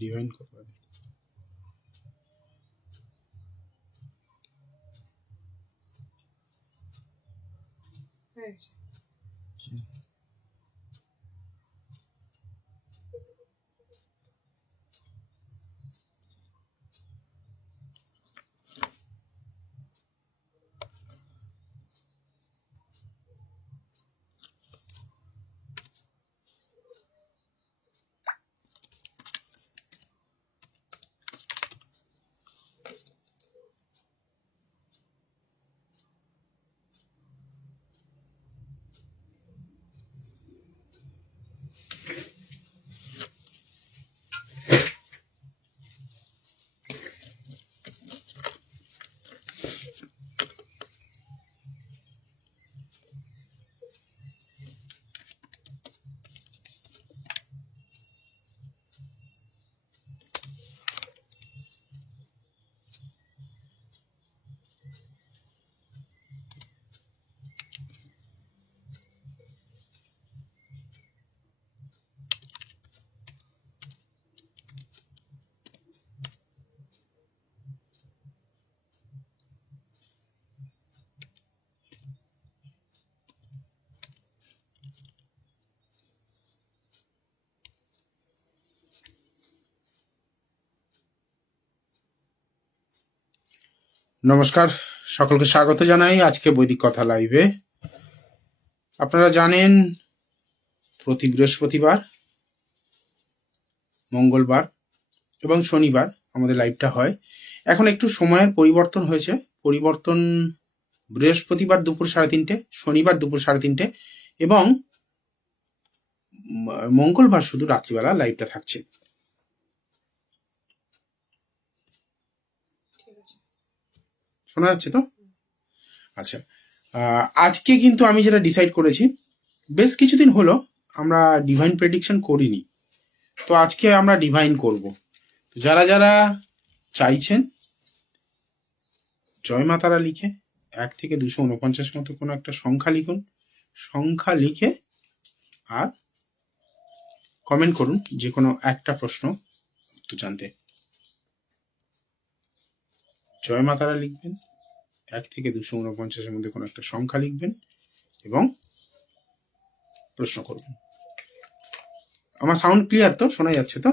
Divine করতে পারি। নমস্কার, সকলকে স্বাগত জানাই আজকে বৈদিক কথা লাইভে। আপনারা জানেন প্রতি বৃহস্পতিবার, মঙ্গলবার এবং শনিবার আমাদের লাইভটা হয়। এখন একটু সময়ের পরিবর্তন হয়েছে। বৃহস্পতিবার দুপুর 3:30, শনিবার দুপুর 3:30 এবং মঙ্গলবার শুধু রাত্রিবেলা লাইভটা থাকছে। শোনা যাচ্ছে তো? আচ্ছা, আজকে কিন্তু আমি যেটা ডিসাইড করেছি, বেশ কিছুদিন হলো আমরা ডিভাইন প্রেডিকশন করিনি, তো আজকে আমরা ডিভাইন করব। যারা যারা চাইছেন জয় মা তারা লিখে 1 থেকে 249 মতো কোনো একটা সংখ্যা লিখুন, সংখ্যা লিখে আর কমেন্ট করুন যে কোনো একটা প্রশ্ন উত্তর জানতে। জয় মা তারা লিখবেন, 1 থেকে 249 মধ্যে কোনো একটা সংখ্যা লিখবেন এবং প্রশ্ন করবেন। আমার সাউন্ড ক্লিয়ার তো? শোনা যাচ্ছে তো?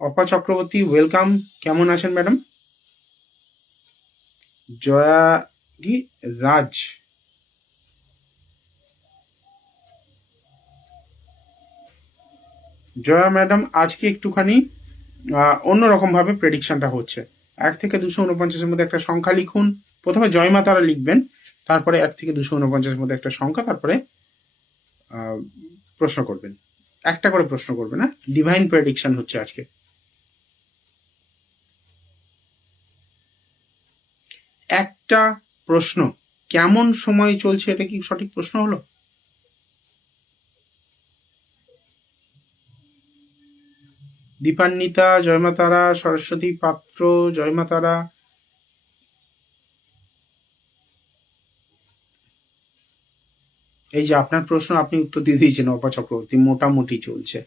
অপা চক্রবর্তী ওয়েলকাম, কেমন আছেন ম্যাডাম? জয়া কি রাজ, জয়া ম্যাডাম আজকে একটুখানি অন্যরকম ভাবে প্রেডিকশনটা হচ্ছে। 1 থেকে 249 মধ্যে একটা সংখ্যা লিখুন। প্রথমে জয় মা তারা লিখবেন, তারপরে 1 থেকে 249 মধ্যে একটা সংখ্যা, তারপরে প্রশ্ন করবেন। একটা করে প্রশ্ন করবেন। না, ডিভাইন প্রেডিকশন হচ্ছে আজকে। একটা প্রশ্ন, কেমন সময় চলছে, এটা কি সঠিক প্রশ্ন হলো? দীপান্বিতা জয় মা তারা, সরস্বতী পাত্র জয় মা তারা। এই যে আপনার প্রশ্ন, আপনি উত্তর দিয়ে দিয়েছেন অপা চক্রবর্তী, মোটামুটি চলছে।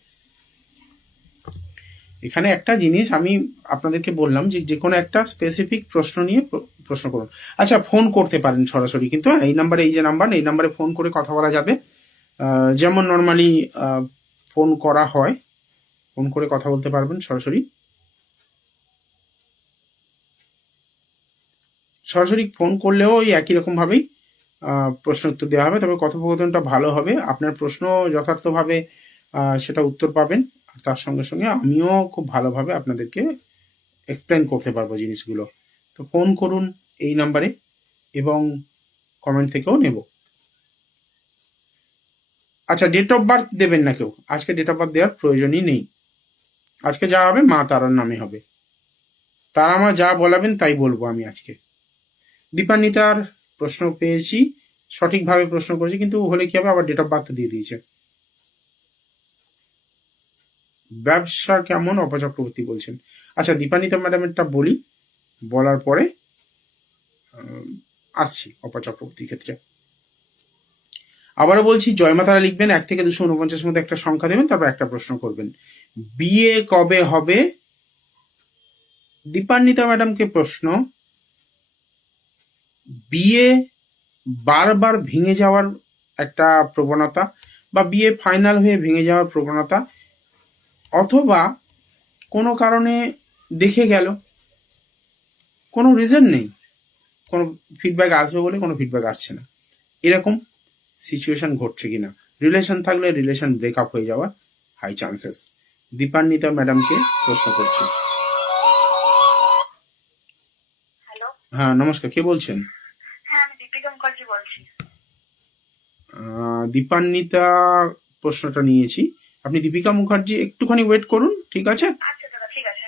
এখানে একটা জিনিস আমি আপনাদেরকে বললাম যে কোনো একটা স্পেসিফিক প্রশ্ন নিয়ে প্রশ্ন করুন। আচ্ছা, ফোন করতে পারেন সরাসরি, কিন্তু এই নাম্বারে, এই যে নাম্বার, এই নাম্বারে ফোন করে কথা বলা যাবে। যেমন নর্মালি ফোন করা হয়, ফোন করে কথা বলতে পারবেন সরাসরি। সরাসরি ফোন করলেও ওই একই রকম ভাবেই প্রশ্ন উত্তর দেওয়া হবে, তবে কথোপকথনটা ভালো হবে। আপনার প্রশ্ন যথার্থভাবে সেটা উত্তর পাবেন, আর তার সঙ্গে সঙ্গে আমিও খুব ভালোভাবে আপনাদেরকে এক্সপ্লেন করতে পারবো জিনিসগুলো। তো ফোন করুন এই নাম্বারে এবং কমেন্ট থেকেও নেব। আচ্ছা, ডেট অফ বার্থ দেবেন না কেউ, আজকে ডেট অফ বার্থ দেওয়ার প্রয়োজনই নেই। আজকে যা হবে মা তারার নামে হবে, তারা মা যা বলাবেন তাই বলবো আমি আজকে। দীপান্বিতার প্রশ্ন পেয়েছি, সঠিকভাবে প্রশ্ন করেছি, কিন্তু হলে কি হবে, আবার ডেট অফ বার্থ দিয়ে দিয়েছে। ব্যবসা কেমন, অপা চক্রবর্তী বলছেন। আচ্ছা, দীপান্বিতা ম্যাডামেরটা বলি, বলার পরে আসছি অপা চক্রবর্তীর ক্ষেত্রে। আবারও বলছি, জয়মাতারা লিখবেন, 1 থেকে 249 মধ্যে একটা সংখ্যা দেবেন, তারপর একটা প্রশ্ন করবেন। বিয়ে কবে হবে? দীপান্বিতা ম্যাডামকে প্রশ্ন, বিয়ে বারবার ভেঙে যাওয়ার একটা প্রবণতা, বা বিয়ে ফাইনাল হয়ে ভেঙে যাওয়ার প্রবণতা, অথবা কোনো কারণে দেখে গেল, কোনো রিজন নেই, কোনো ফিডব্যাক আসবে বলে কোনো ফিডব্যাক আসছে না, এরকম সিচুয়েশন ঘটছে কিনা। রিলেশন থাকলে রিলেশন ব্রেকআপ হয়ে যাওয়ার হাই চান্সেস। দীপান্বিতা ম্যাডামকে প্রশ্ন করছি। হ্যাঁ, নমস্কার, কে বলছেন? হ্যাঁ, আমি দীপিকা মুখার্জি বলছি। দীপান্বিতা প্রশ্নটা নিয়েছি, আপনি দীপিকা মুখার্জি একটুখানি ওয়েট করুন, ঠিক আছে? আচ্ছা দাদা, ঠিক আছে।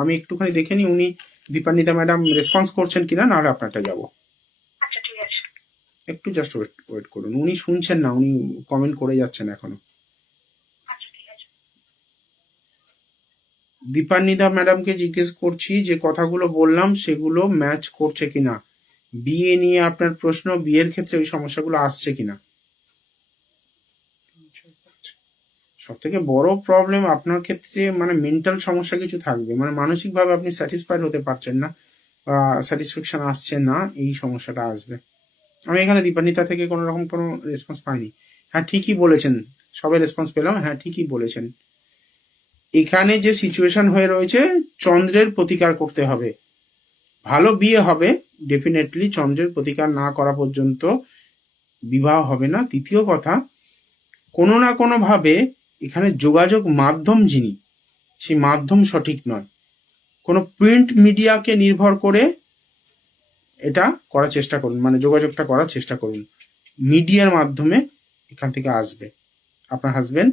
আমি একটুখানি দেখে নিই উনি দীপান্বিতা ম্যাডাম রেসপন্স করছেন কিনা, নাহলে আপনারটা যাব। আচ্ছা, ঠিক আছে। একটু জাস্ট ওয়েট করুন, উনি শুনছেন না, উনি কমেন্ট করে যাচ্ছেন এখনো। আচ্ছা, ঠিক আছে। দীপান্বিতা ম্যাডামকে জিজ্ঞেস করছি যে কথাগুলো বললাম সেগুলো ম্যাচ করছে কিনা। বিয়ে নিয়ে আপনার প্রশ্ন, বিয়ের ক্ষেত্রে ওই সমস্যাগুলো আসছে কিনা। সব থেকে বড় প্রবলেম আপনার ক্ষেত্রে মানে মেন্টাল সমস্যা কিছু থাকবে, মানে মানসিকভাবে আপনি স্যাটিসফাইড হতে পারছেন না, বা স্যাটিসফ্যাকশন আসছে না, এই সমস্যাটা আসবে। আমি এখানে দীপান্বিতা থেকে কোনো রকম কোনো রেসপন্স পাইনি। হ্যাঁ, ঠিকই বলেছেন, সবে রেসপন্স পেলাম, হ্যাঁ ঠিকই বলেছেন। এখানে যে সিচুয়েশন হয়ে রয়েছে, চন্দ্রের প্রতিকার করতে হবে, ভালো বিয়ে হবে ডেফিনেটলি, চন্দ্রের প্রতিকার না করা পর্যন্ত বিবাহ হবে না। দ্বিতীয় কথা, কোনো না কোনো ভাবে এখানে যোগাযোগ মাধ্যম যিনি, সেই মাধ্যম সঠিক নয়। কোনো প্রিন্ট মিডিয়াকে নির্ভর করে এটা করার চেষ্টা করুন, মানে যোগাযোগটা করার চেষ্টা করুন, মিডিয়ার মাধ্যমে এখান থেকে আসবে। আপনার হাজবেন্ড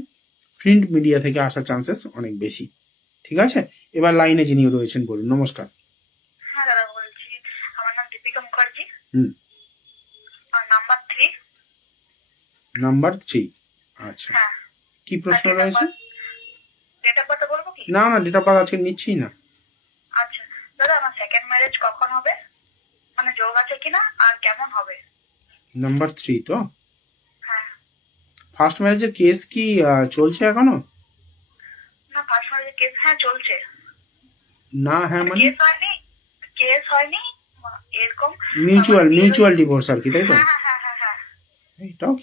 প্রিন্ট মিডিয়া থেকে আসার চান্সেস অনেক বেশি, ঠিক আছে? এবার লাইনে যিনি রয়েছেন বলুন। নমস্কার। হ্যাঁ দাদা, বলছি, আমার নাম দীপিকা মুখার্জি। আর নাম্বার 3। আচ্ছা, হ্যাঁ। কি প্রশ্ন রয়েছে? ডেট অফ বার্থ বলবো কি? না, ডেট অফ বার্থ আজকে নিচ্ছি না। আচ্ছা দাদা, আমার সেকেন্ড ম্যারেজ কখন হবে, মানে যোগ আছে কিনা, আর কেমন হবে? নাম্বার 3 তো? হ্যাঁ। ফার্স্ট ম্যারেজের কেস কি চলছে এখনো? না, ফার্স্ট ম্যারেজের কেস হ্যাঁ চলছে। না, হ্যাঁ মানে কেস হয়নি এরকম। মিউচুয়াল ডিভোর্স আর কি, তাই তো? হ্যাঁ হ্যাঁ হ্যাঁ হ্যাঁ। এটাও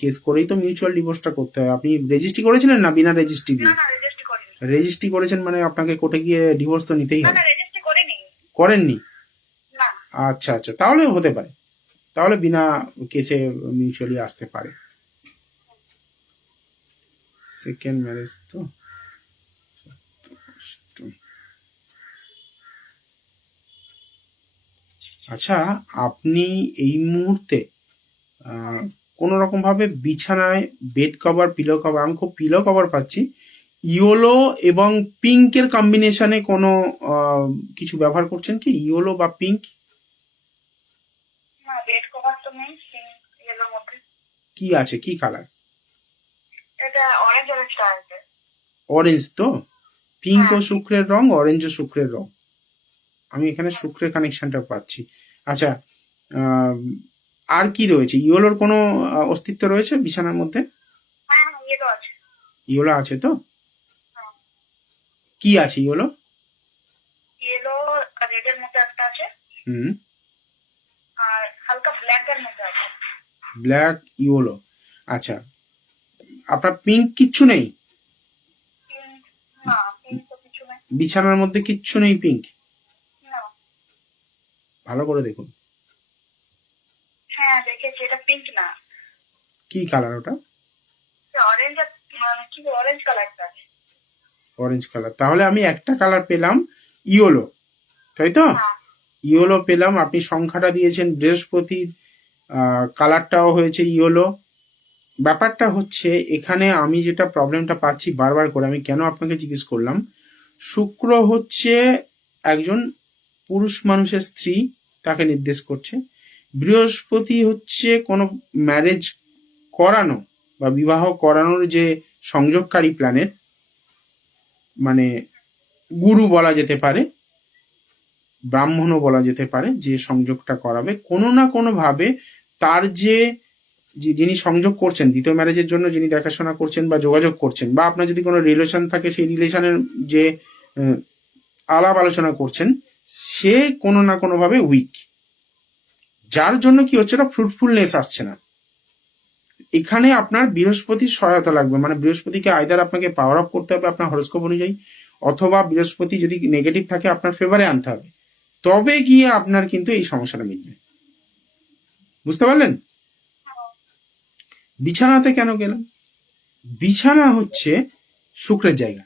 কেস করেই তো মিউচুয়াল ডিভোর্সটা করতে হয়। আপনি রেজিস্ট্রি করেছিলেন না বিনা রেজিস্ট্রি? না না, রেজিস্ট্রি করিনি। রেজিস্ট্রি করেছেন মানে আপনাকে কোর্টে গিয়ে ডিভোর্স তো নিতেই না হবে। না, রেজিস্ট্রি করিনি। করেননি? না। আচ্ছা আচ্ছা, তাহলে হতে পারে, তাহলে বিনা কেসে মিউচুয়ালি আসতে পারে। সেকেন্ড ম্যারেজ তো। আচ্ছা, আপনি এই মুহূর্তে কোনো রকম ভাবে বিছানায় বেড কভার, পিলো কভার, আমি খুব পিলো কভার পাচ্ছি, ইয়েলো এবং পিঙ্কের কম্বিনেশনে কোনো কিছু ব্যবহার করছেন কি, ইয়েলো বা পিঙ্ক? না, বেড কভার তো নেই ইয়েলোর মধ্যে। কি আছে, কি কালার? এটা অরেঞ্জ অরেঞ্জ কালার। অরেঞ্জ তো? পিঙ্ক ও শুক্রের রং, অরেঞ্জ ও শুক্রের রং, আমি এখানে শুক্রের কানেকশনটা পাচ্ছি। আচ্ছা, আর কি রয়েছে? ইয়েলোর কোনো অস্তিত্ব রয়েছে বিছানার মধ্যে? হ্যাঁ, ইয়েলো আছে। ইয়েলো আছে তো? কি আছে ইয়েলো? ইয়েলো রেড এর মধ্যে একটা আছে। আর হালকা ব্ল্যাক এর মধ্যে আছে। Black yellow. আচ্ছা, আপনার পিঙ্ক কিচ্ছু নেই? না, পিঙ্ক তো কিছু নেই বিছানার মধ্যে, কিচ্ছু নেই পিঙ্ক? না। ভালো করে দেখুন। হ্যাঁ, দেখেছি, এটা পিঙ্ক না। কি কালার ওটা? অরেঞ্জ, মানে কি অরেঞ্জ কালারটা আছে। অরেঞ্জ কালার, তাহলে আমি একটা কালার পেলাম, ইয়েলো, তাই তো? ইয়েলো পেলাম, আপনি সংখ্যাটা দিয়েছেন বৃহস্পতির, কালারটাও হয়েছে ইয়েলো। ব্যাপারটা হচ্ছে এখানে আমি যেটা প্রবলেমটা পাচ্ছি বারবার করে, আমি কেন আপনাকে জিজ্ঞেস করলাম, শুক্র হচ্ছে একজন পুরুষ মানুষের স্ত্রী, তাকে নির্দেশ করছে। বৃহস্পতি হচ্ছে কোনো ম্যারেজ করানো বা বিবাহ করানোর যে সংযোগকারী প্ল্যানেট, মানে গুরু বলা যেতে পারে, ব্রাহ্মণও বলা যেতে পারে, যে সংযোগটা করাবে কোনো না কোনো ভাবে, তার যে যিনি সংযোগ করছেন, দ্বিতীয় ম্যারেজের জন্য যিনি দেখাশোনা করছেন বা যোগাযোগ করছেন, বা আপনার যদি কোনো রিলেশন থাকে সেই রিলেশনের যে আলাপ আলোচনা করছেন, সে কোনো না কোনোভাবে উইক, যার জন্য কি হচ্ছে না, ফ্রুটফুলনেস আসছে না। এখানে আপনার বৃহস্পতির সহায়তা লাগবে, মানে বৃহস্পতিকে আইদার আপনাকে পাওয়ার আপ করতে হবে আপনার হরোস্কোপ অনুযায়ী, অথবা বৃহস্পতি যদি নেগেটিভ থাকে আপনার ফেভারে আনতে হবে, তবে গিয়ে আপনার কিন্তু এই সমস্যাটা মিটবে। বুঝতে পারলেন? বিছানাতে কেন গেলাম? বিছানা হচ্ছে শুক্রের জায়গা,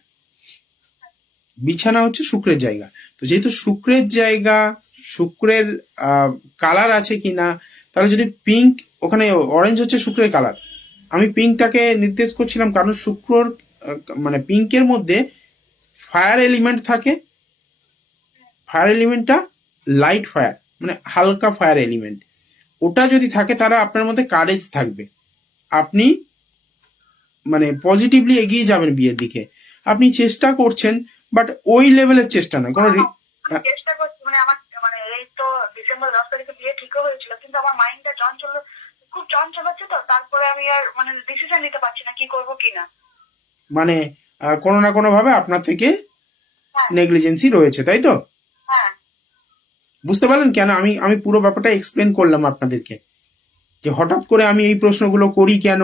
বিছানা হচ্ছে শুক্রের জায়গা। তো যেহেতু শুক্রের জায়গা, শুক্রের কালার আছে কিনা, তাহলে যদি পিঙ্ক, ওখানে অরেঞ্জ হচ্ছে শুক্রের কালার, আমি পিঙ্কটাকে নির্দেশ করছিলাম কারণ শুক্রর মানে পিঙ্কের মধ্যে ফায়ার এলিমেন্ট থাকে, ফায়ার এলিমেন্টটা লাইট ফায়ার, মানে হালকা ফায়ার এলিমেন্ট, ওটা যদি থাকে তারা আপনার মধ্যে কারেজ থাকবে, আপনি মানে পজিটিভলি এগিয়ে যাবেন বিয়ের দিকে। আপনি চেষ্টা করছেন, বাট ওই লেভেলের চেষ্টা নয়, কোনো চেষ্টা করছি, মানে আমার মানে এই তো ডিসেম্বর 10 তারিখে বিয়ে ঠিকও হয়েছিল, কিন্তু আমার মাইন্ডটা চঞ্চল, খুব চঞ্চল হচ্ছে, তো তারপরে আমি আর মানে ডিসিশন নিতে পারছি না কি করব কি না। মানে কোনো না কোনো ভাবে আপনার থেকে নেগলিজেন্সি রয়েছে, তাই তো? হ্যাঁ, বুঝতে পারলেন কেন আমি আমি পুরো ব্যাপারটা এক্সপ্লেন করলাম আপনাদেরকে, যে হঠাৎ করে আমি এই প্রশ্নগুলো করি কেন।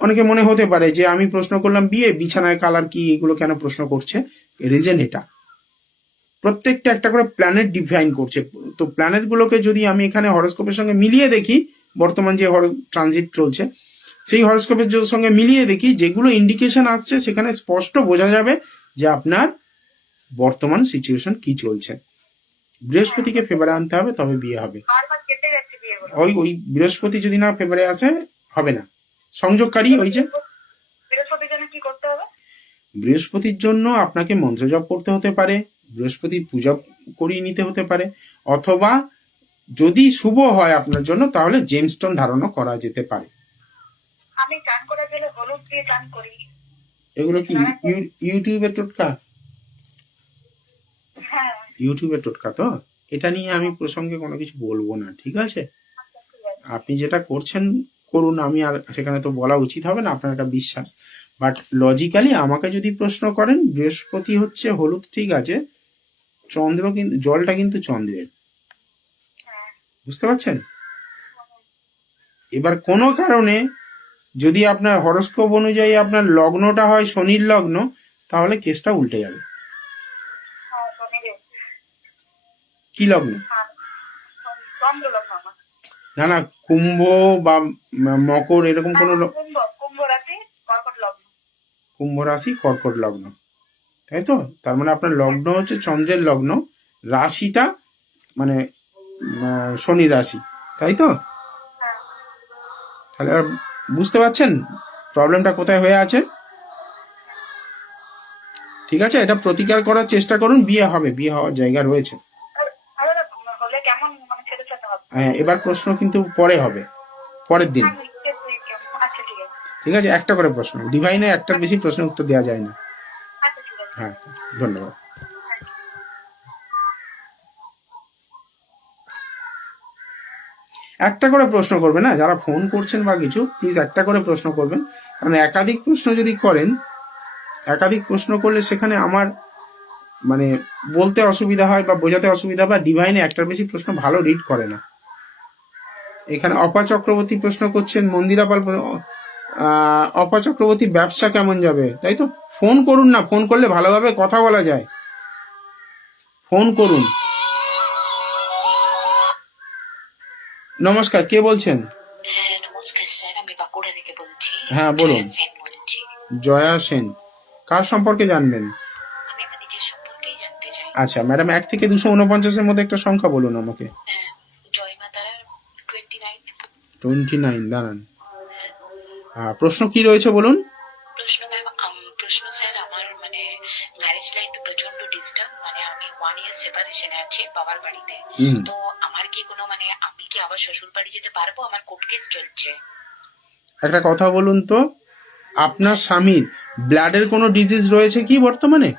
অনেকে মনে হতে পারে যে আমি প্রশ্ন করলাম বিয়ে, বিছানায় কালার কি, এগুলো কেন প্রশ্ন করছে। রিজন এটা, প্রত্যেকটা একটা করে প্ল্যানেট ডিফাইন করছে। তো প্ল্যানেট গুলোকে যদি আমি এখানে হরোস্কোপের সঙ্গে মিলিয়ে দেখি, বর্তমান যে ট্রানজিট চলছে সেই হরোস্কোপের সঙ্গে মিলিয়ে দেখি, যেগুলো ইন্ডিকেশন আসছে সেখানে স্পষ্ট বোঝা যাবে যে আপনার বর্তমান সিচুয়েশন কি চলছে। বৃহস্পতিকে ফেভারে আনতে হবে, তবে বিয়ে হবে। ওই ওই বৃহস্পতি যদি না ফেভারে আসে, হবে না। সংযোগকারী ওই যে বৃহস্পতির জন্য আপনাকে মন্ত্র জপ করতে হতে পারে, বৃহস্পতির পূজা করিয়ে নিতে হতে পারে, অথবা যদি শুভ হয় আপনার জন্য তাহলে জেমস্টোন ধারণও করা যেতে পারে। আমি চান করে গেলে হলুদ দিয়ে চান করি। এগুলো কি ইউটিউবের টোটকা? হ্যাঁ, ইউটিউবের টোটকা তো, এটা নিয়ে আমি প্রসঙ্গে কোনো কিছু বলবো না, ঠিক আছে? আপনি যেটা করছেন করুন, আমি আর সেখানে তো বলা উচিত হবে না, আপনার একটা বিশ্বাস। বাট লজিক্যালি আমাকে যদি প্রশ্ন করেন, বৃহস্পতি হচ্ছে হলুদ, ঠিক আছে, চন্দ্র কিন্তু, জলটা কিন্তু চন্দ্রের, বুঝতে পারছেন? এবার কোনো কারণে যদি আপনার হরোস্কোপ অনুযায়ী আপনার লগ্নটা হয় শনির লগ্ন, তাহলে কেসটা উল্টে যাবে। কি লগ্ন? না না, কুম্ভ বা মকর এরকম কোনো কুম্ভ রাশি কর্কট লগ্ন, তাই তো? তার মানে আপনার লগ্ন হচ্ছে চন্দ্রের লগ্ন, রাশিটা মানে শনি রাশি, তাই তো? তাহলে বুঝতে পারছেন প্রবলেমটা কোথায় হয়ে আছে? ঠিক আছে, এটা প্রতিকার করার চেষ্টা করুন, বিয়ে হবে, বিয়ে হওয়ার জায়গা রয়েছে। হ্যাঁ, এবার প্রশ্ন কিন্তু পরে হবে, পরের দিন, ঠিক আছে? একটা করে প্রশ্ন, ডিভাইনে একটার বেশি প্রশ্নের উত্তর দেওয়া যায় না। হ্যাঁ, ধন্যবাদ। একটা করে প্রশ্ন করবেন না, যারা ফোন করছেন বা কিছু, প্লিজ একটা করে প্রশ্ন করবেন, কারণ একাধিক প্রশ্ন যদি করেন, একাধিক প্রশ্ন করলে সেখানে আমার মানে বলতে অসুবিধা হয় বা বোঝাতে অসুবিধা, বা ডিভাইনে একটার বেশি প্রশ্ন ভালো রিড করে না। এখানে অপা চক্রবর্তী প্রশ্ন করছেন, মন্দিরা পাল, অপা চক্রবর্তী ব্যবসা কেমন যাবে, তাই তো? ফোন করুন না, ফোন করলে ভালোভাবে কথা বলা যায়, ফোন করুন। নমস্কার, কে বলছেন? নমস্কার স্যার, আমি বাঁকুড়া থেকে বলছি। হ্যাঁ বলুন। জয়া সেন, কার সম্পর্কে জানবেন? আমি আমার নিজের সম্পর্কেই জানতে চাই। আচ্ছা ম্যাডাম, 1 থেকে 249-এর মধ্যে একটা সংখ্যা বলুন আমাকে। জয় মা তারা 29। 29, দাঁড়ান। প্রশ্ন কি রয়েছে বলুন? প্রশ্ন স্যার, আমার মানে ম্যারেজ লাইফে প্রচন্ড ডিস্টার্ব, মানে আমি 1 ইয়ার সেপারেশনে আছি বাবার বাড়িতে। তো আমার কি কোনো মানে আমি কি আবার শ্বশুর বাড়ি যেতে পারবো? আমার কোর্ট কেস চলছে। একটা কথা বলুন তো, আপনার স্বামীর ব্লাডের কোনো ডিজিজ রয়েছে কি বর্তমানে?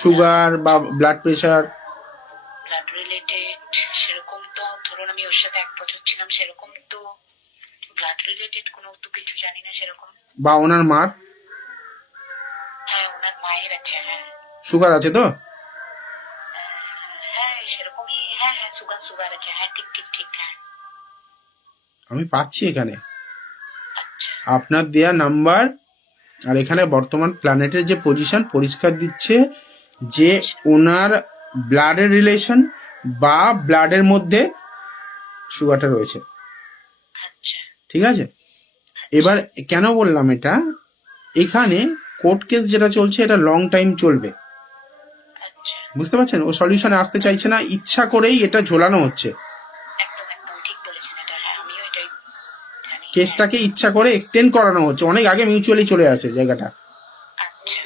সুগার বা ব্লাড প্রেশার? ব্লাড রিলেটেড সেরকম তো, ধরুন আমি ওর সাথে 1 বছর ছিলাম, সেরকম তো ব্লাড রিলেটেড কোনো তো কিছু জানি না সেরকম। বা ওনার মার হ্যাঁ ওনার মায়ের আছে, হ্যাঁ সুগার আছে তো? হ্যাঁ সেরকমই, হ্যাঁ হ্যাঁ সুগার আছে, হ্যাঁ ঠিক ঠিক ঠিক, হ্যাঁ আমি পাচ্ছি এখানে আচ্ছা আপনার দেয়া নাম্বার, আর এখানে বর্তমান প্ল্যানেটের যে পজিশন পরিষ্কার দিচ্ছে যে ওনার ব্লাডের রিলেশন বা ব্লাডের মধ্যে সুগারটা রয়েছে। আচ্ছা ঠিক আছে, এবার কেন বললাম এটা, এখানে কোর্ট কেস যেটা চলছে এটা লং টাইম চলবে, আচ্ছা বুঝতে পারছেন? ও সলিউশনে আসতে চাইছে না, ইচ্ছা করেই এটা ঝোলানো হচ্ছে, একদম একদম ঠিক বলেছেন এটা, হ্যাঁ আমিও এটাই জানি। কেসটাকে ইচ্ছা করে এক্সটেন্ড করানো হচ্ছে, অনেক আগে মিউচুয়ালি চলে আসে জায়গাটা। আচ্ছা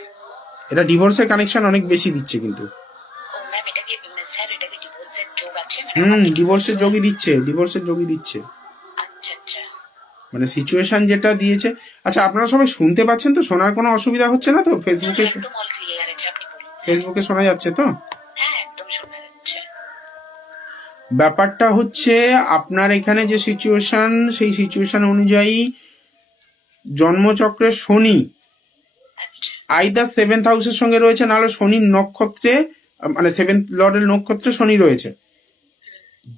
এটা ডিভোর্সের কানেকশন অনেক বেশি দিচ্ছে কিন্তু। ও ম্যাম এটা কি স্যার এটা কি ডিভোর্সের যোগ আছে? মানে আমার কি ডিভোর্সের divorce যোগই দিচ্ছে, ডিভোর্সের যোগই দিচ্ছে, আচ্ছা আচ্ছা মানে সিচুয়েশন যেটা দিয়েছে। আচ্ছা আপনারা সবাই শুনতে পাচ্ছেন তো? শোনার কোনো অসুবিধা হচ্ছে না তো? না, ফেসবুকে একদম অল ক্লিয়ার আছে, আপনি বলুন। ফেসবুকে শোনা যাচ্ছে তো? হ্যাঁ একদম শোনা যাচ্ছে। ব্যাপারটা হচ্ছে আপনার এখানে যে সিচুয়েশন, সেই সিচুয়েশন অনুযায়ী জন্মচক্রের শনি আচ্ছা আইদার 7th হাউসের সঙ্গে রয়েছে, নাহলে শনির নক্ষত্রে, মানে 7th লর্ডের নক্ষত্রে শনি রয়েছে,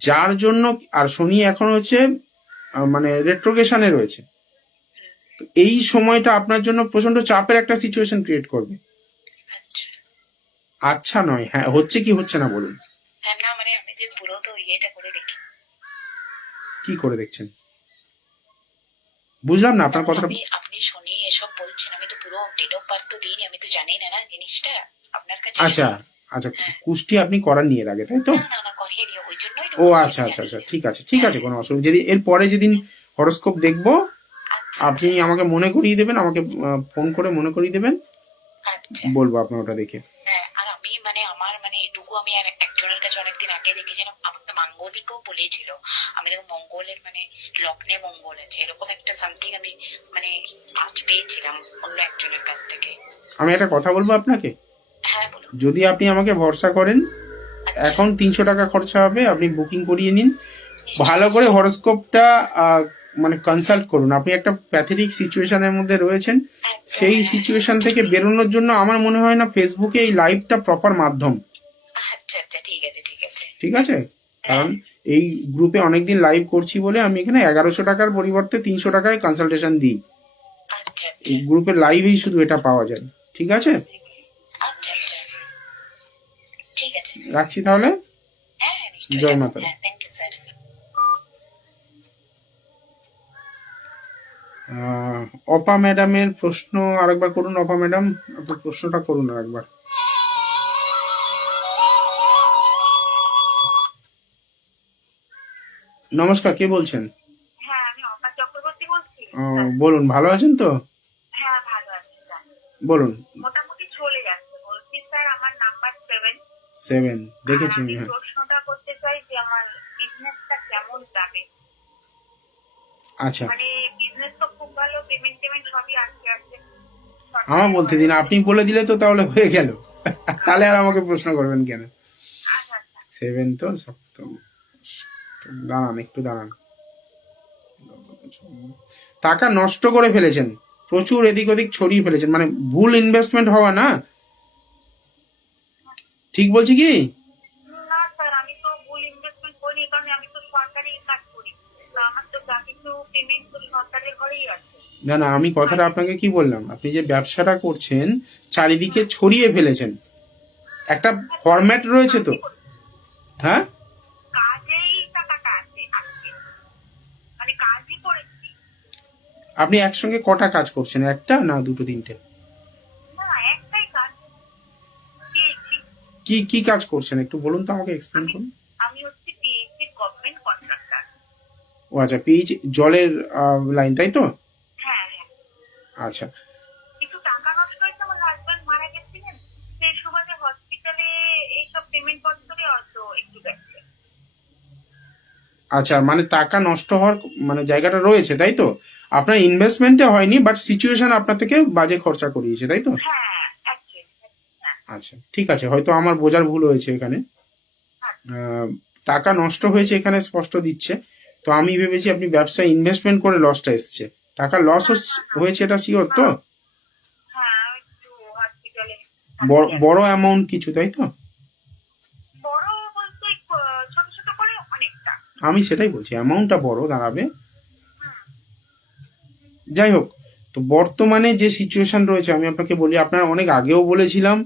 যার জন্য, আর শনি এখন হচ্ছে মানে রেট্রোগেশনে রয়েছে, তো এই সময়টা আপনার জন্য প্রচন্ড চাপের একটা সিচুয়েশন ক্রিয়েট করবে। আচ্ছা আচ্ছা নয়, হ্যাঁ হচ্ছে কি হচ্ছে না বলুন, হ্যাঁ না মানে আমি যে পুরো তো ইয়েটা করে দেখি। কি করে দেখছেন? বুঝলাম না আপনার কথাটা। আপনি শুনি এসব বলছেন, আমি তো পুরো ডেট অফ বার্থ তো দিইনি, আমি তো জানি না না জিনিসটা আপনার কাছে। আচ্ছা আচ্ছা, হ্যাঁ। কুষ্টি আপনি করাননি এর আগে তাই তো? না না না করিনি, ওই জন্যই তো ও বলছি আচ্ছা আমি আচ্ছা জানি আচ্ছা, না। ঠিক আছে ঠিক আছে, কোনো অসুবিধা, যদি এর পরে যেদিন হরোস্কোপ দেখবো আচ্ছা আপনি আমাকে মনে করিয়ে দেবেন, আমাকে ফোন করে মনে করিয়ে দেবেন, আচ্ছা বলবো আপনার ওটা দেখে। হ্যাঁ আর আমি মানে আমার মানে এটুকু আমি আর একজনের কাছে অনেকদিন আগে দেখেছিলাম, আমাকে মাঙ্গলিকও বলেছিল, আমি এরকম মঙ্গলের মানে লগ্নে মঙ্গল আছে এরকম একটা সামথিং আমি মানে আজ পেয়েছিলাম অন্য একজনের কাছ থেকে। আমি একটা কথা বলবো আপনাকে, হ্যাঁ বলুন। যদি আপনি আমাকে ভরসা করেন, আচ্ছা, এখন 300 টাকা খরচা হবে, আপনি বুকিং করিয়ে নিন, নিশ্চয়ই, ভালো করে হরোস্কোপটা মানে কনসাল্ট করুন। আপনি একটা প্যাথেটিক সিচুয়েশনের মধ্যে রয়েছেন, একদম, সেই হ্যাঁ। সিচুয়েশন থেকে বেরোনোর জন্য আমার মনে হয় না ফেসবুকে এই লাইভটা প্রপার মাধ্যম, আচ্ছা আচ্ছা ঠিক আছে ঠিক আছে। ঠিক আছে? কারণ এই গ্রুপে অনেকদিন লাইভ করছি বলে আমি এখানে 1100 টাকার পরিবর্তে 300 টাকায় কনসালটেশন দিই, আচ্ছা আচ্ছা এই গ্রুপের লাইভেই শুধু এটা পাওয়া যায়, ঠিক আছে? আচ্ছা আচ্ছা ঠিক আছে। রাখছি তাহলে, হ্যাঁ হ্যাঁ, নিশ্চয়ই জয় যাবো। মাতা দি। হ্যাঁ থ্যাংক ইউ স্যার। অপা ম্যাডামের প্রশ্ন আরেকবার করুন। অপা ম্যাডাম আপনার প্রশ্নটা করুন আরেকবার। নমস্কার, কে বলছেন? হ্যাঁ আমি অপা চক্রবর্তী বলছি। বলুন, ভালো আছেন তো? হ্যাঁ ভালো আছি স্যার, বলুন। মোটামুটি চলে যাচ্ছে। বলছি স্যার আমার নাম্বার 7, 7 দেখেছি আর আমি, আমি হ্যাঁ। প্রশ্নটা করতে চাই যে আমার বিজনেসটা কেমন যাবে। আচ্ছা, মানে বিজনেস তো খুব ভালো, পেমেন্ট সবই আসছে। আমার বলতে দিন, আপনি বলে দিলে তো তাহলে হয়ে গেল, তাহলে আর আমাকে প্রশ্ন করবেন কেন? আচ্ছা আচ্ছা 7 তো সপ্তম, দাঁড়ান একটু দাঁড়ান। টাকা নষ্ট করে ফেলেছেন, প্রচুর এদিক ওদিক ছড়িয়ে ফেলেছেন, মানে ভুল ইনভেস্টমেন্ট হওয়া না, ঠিক বলছি কি? না স্যার, আমি তো ভুল ইনভেস্টমেন্ট করিনি, কারণ আমি তো সরকারি কাজ করি, তো আমার তো যা কিছু পেমেন্ট তো সরকারের ঘরেই আছে। না না, আমি কথাটা আপনাকে কি বললাম, আপনি যে ব্যবসাটা করছেন চারিদিকে ছড়িয়ে ফেলেছেন, একটা ফরম্যাট রয়েছে তো, হ্যাঁ? কাজেই টাকাটা আছে আজকে, মানে কাজই করেছি। আপনি একসঙ্গে কটা কাজ করছেন, একটা না দুটো তিনটে? না একটাই কাজ পেয়েছি। কি কি কাজ করছেন একটু বলুন তো, আমাকে এক্সপ্লেন করুন। আমি হচ্ছে পিএইচডি গভর্নমেন্ট কন্ট্রাক্টর। ও আচ্ছা, পিএইচ জলের লাইন তাই তো? হ্যাঁ হ্যাঁ, আচ্ছা কিছু টাকা নষ্ট হয়েছে, আমার হাজবেন্ড মারা গেছিলেন, সেই সুবাদে হসপিটালে এইসব পেমেন্ট পত্রে হয়তো একটু গেছে। আচ্ছা, মানে টাকা নষ্ট হওয়ার মানে জায়গাটা রয়েছে তাই তো? আপনার ইনভেস্টমেন্টে হয়নি, বাট সিচুয়েশন আপনার থেকে বাজে খরচা করিয়েছে তাই তো? হ্যাঁ actually, হ্যাঁ, আচ্ছা ঠিক আছে, হয়তো আমার বোঝার ভুল হয়েছে এখানে। টাকা নষ্ট হয়েছে এখানে স্পষ্ট দিচ্ছে, তো আমি ভেবেছি আপনি ব্যবসায় ইনভেস্টমেন্ট করে লসটা এসছে, টাকা লস হয়েছে এটা শিওর তো? হ্যাঁ একটু হসপিটালে বড় অ্যামাউন্ট কিছু, তাই তো? বড় বলতে ছোট ছোট করে অনেকটা। আমি সেটাই বলছি, অ্যামাউন্টটা বড় দাঁড়াবে। যাই হোক, তো বর্তমানে যে সিচুয়েশন রয়েছে আমি আপনাকে বলি, আপনার অনেক আগেও বলেছিলাম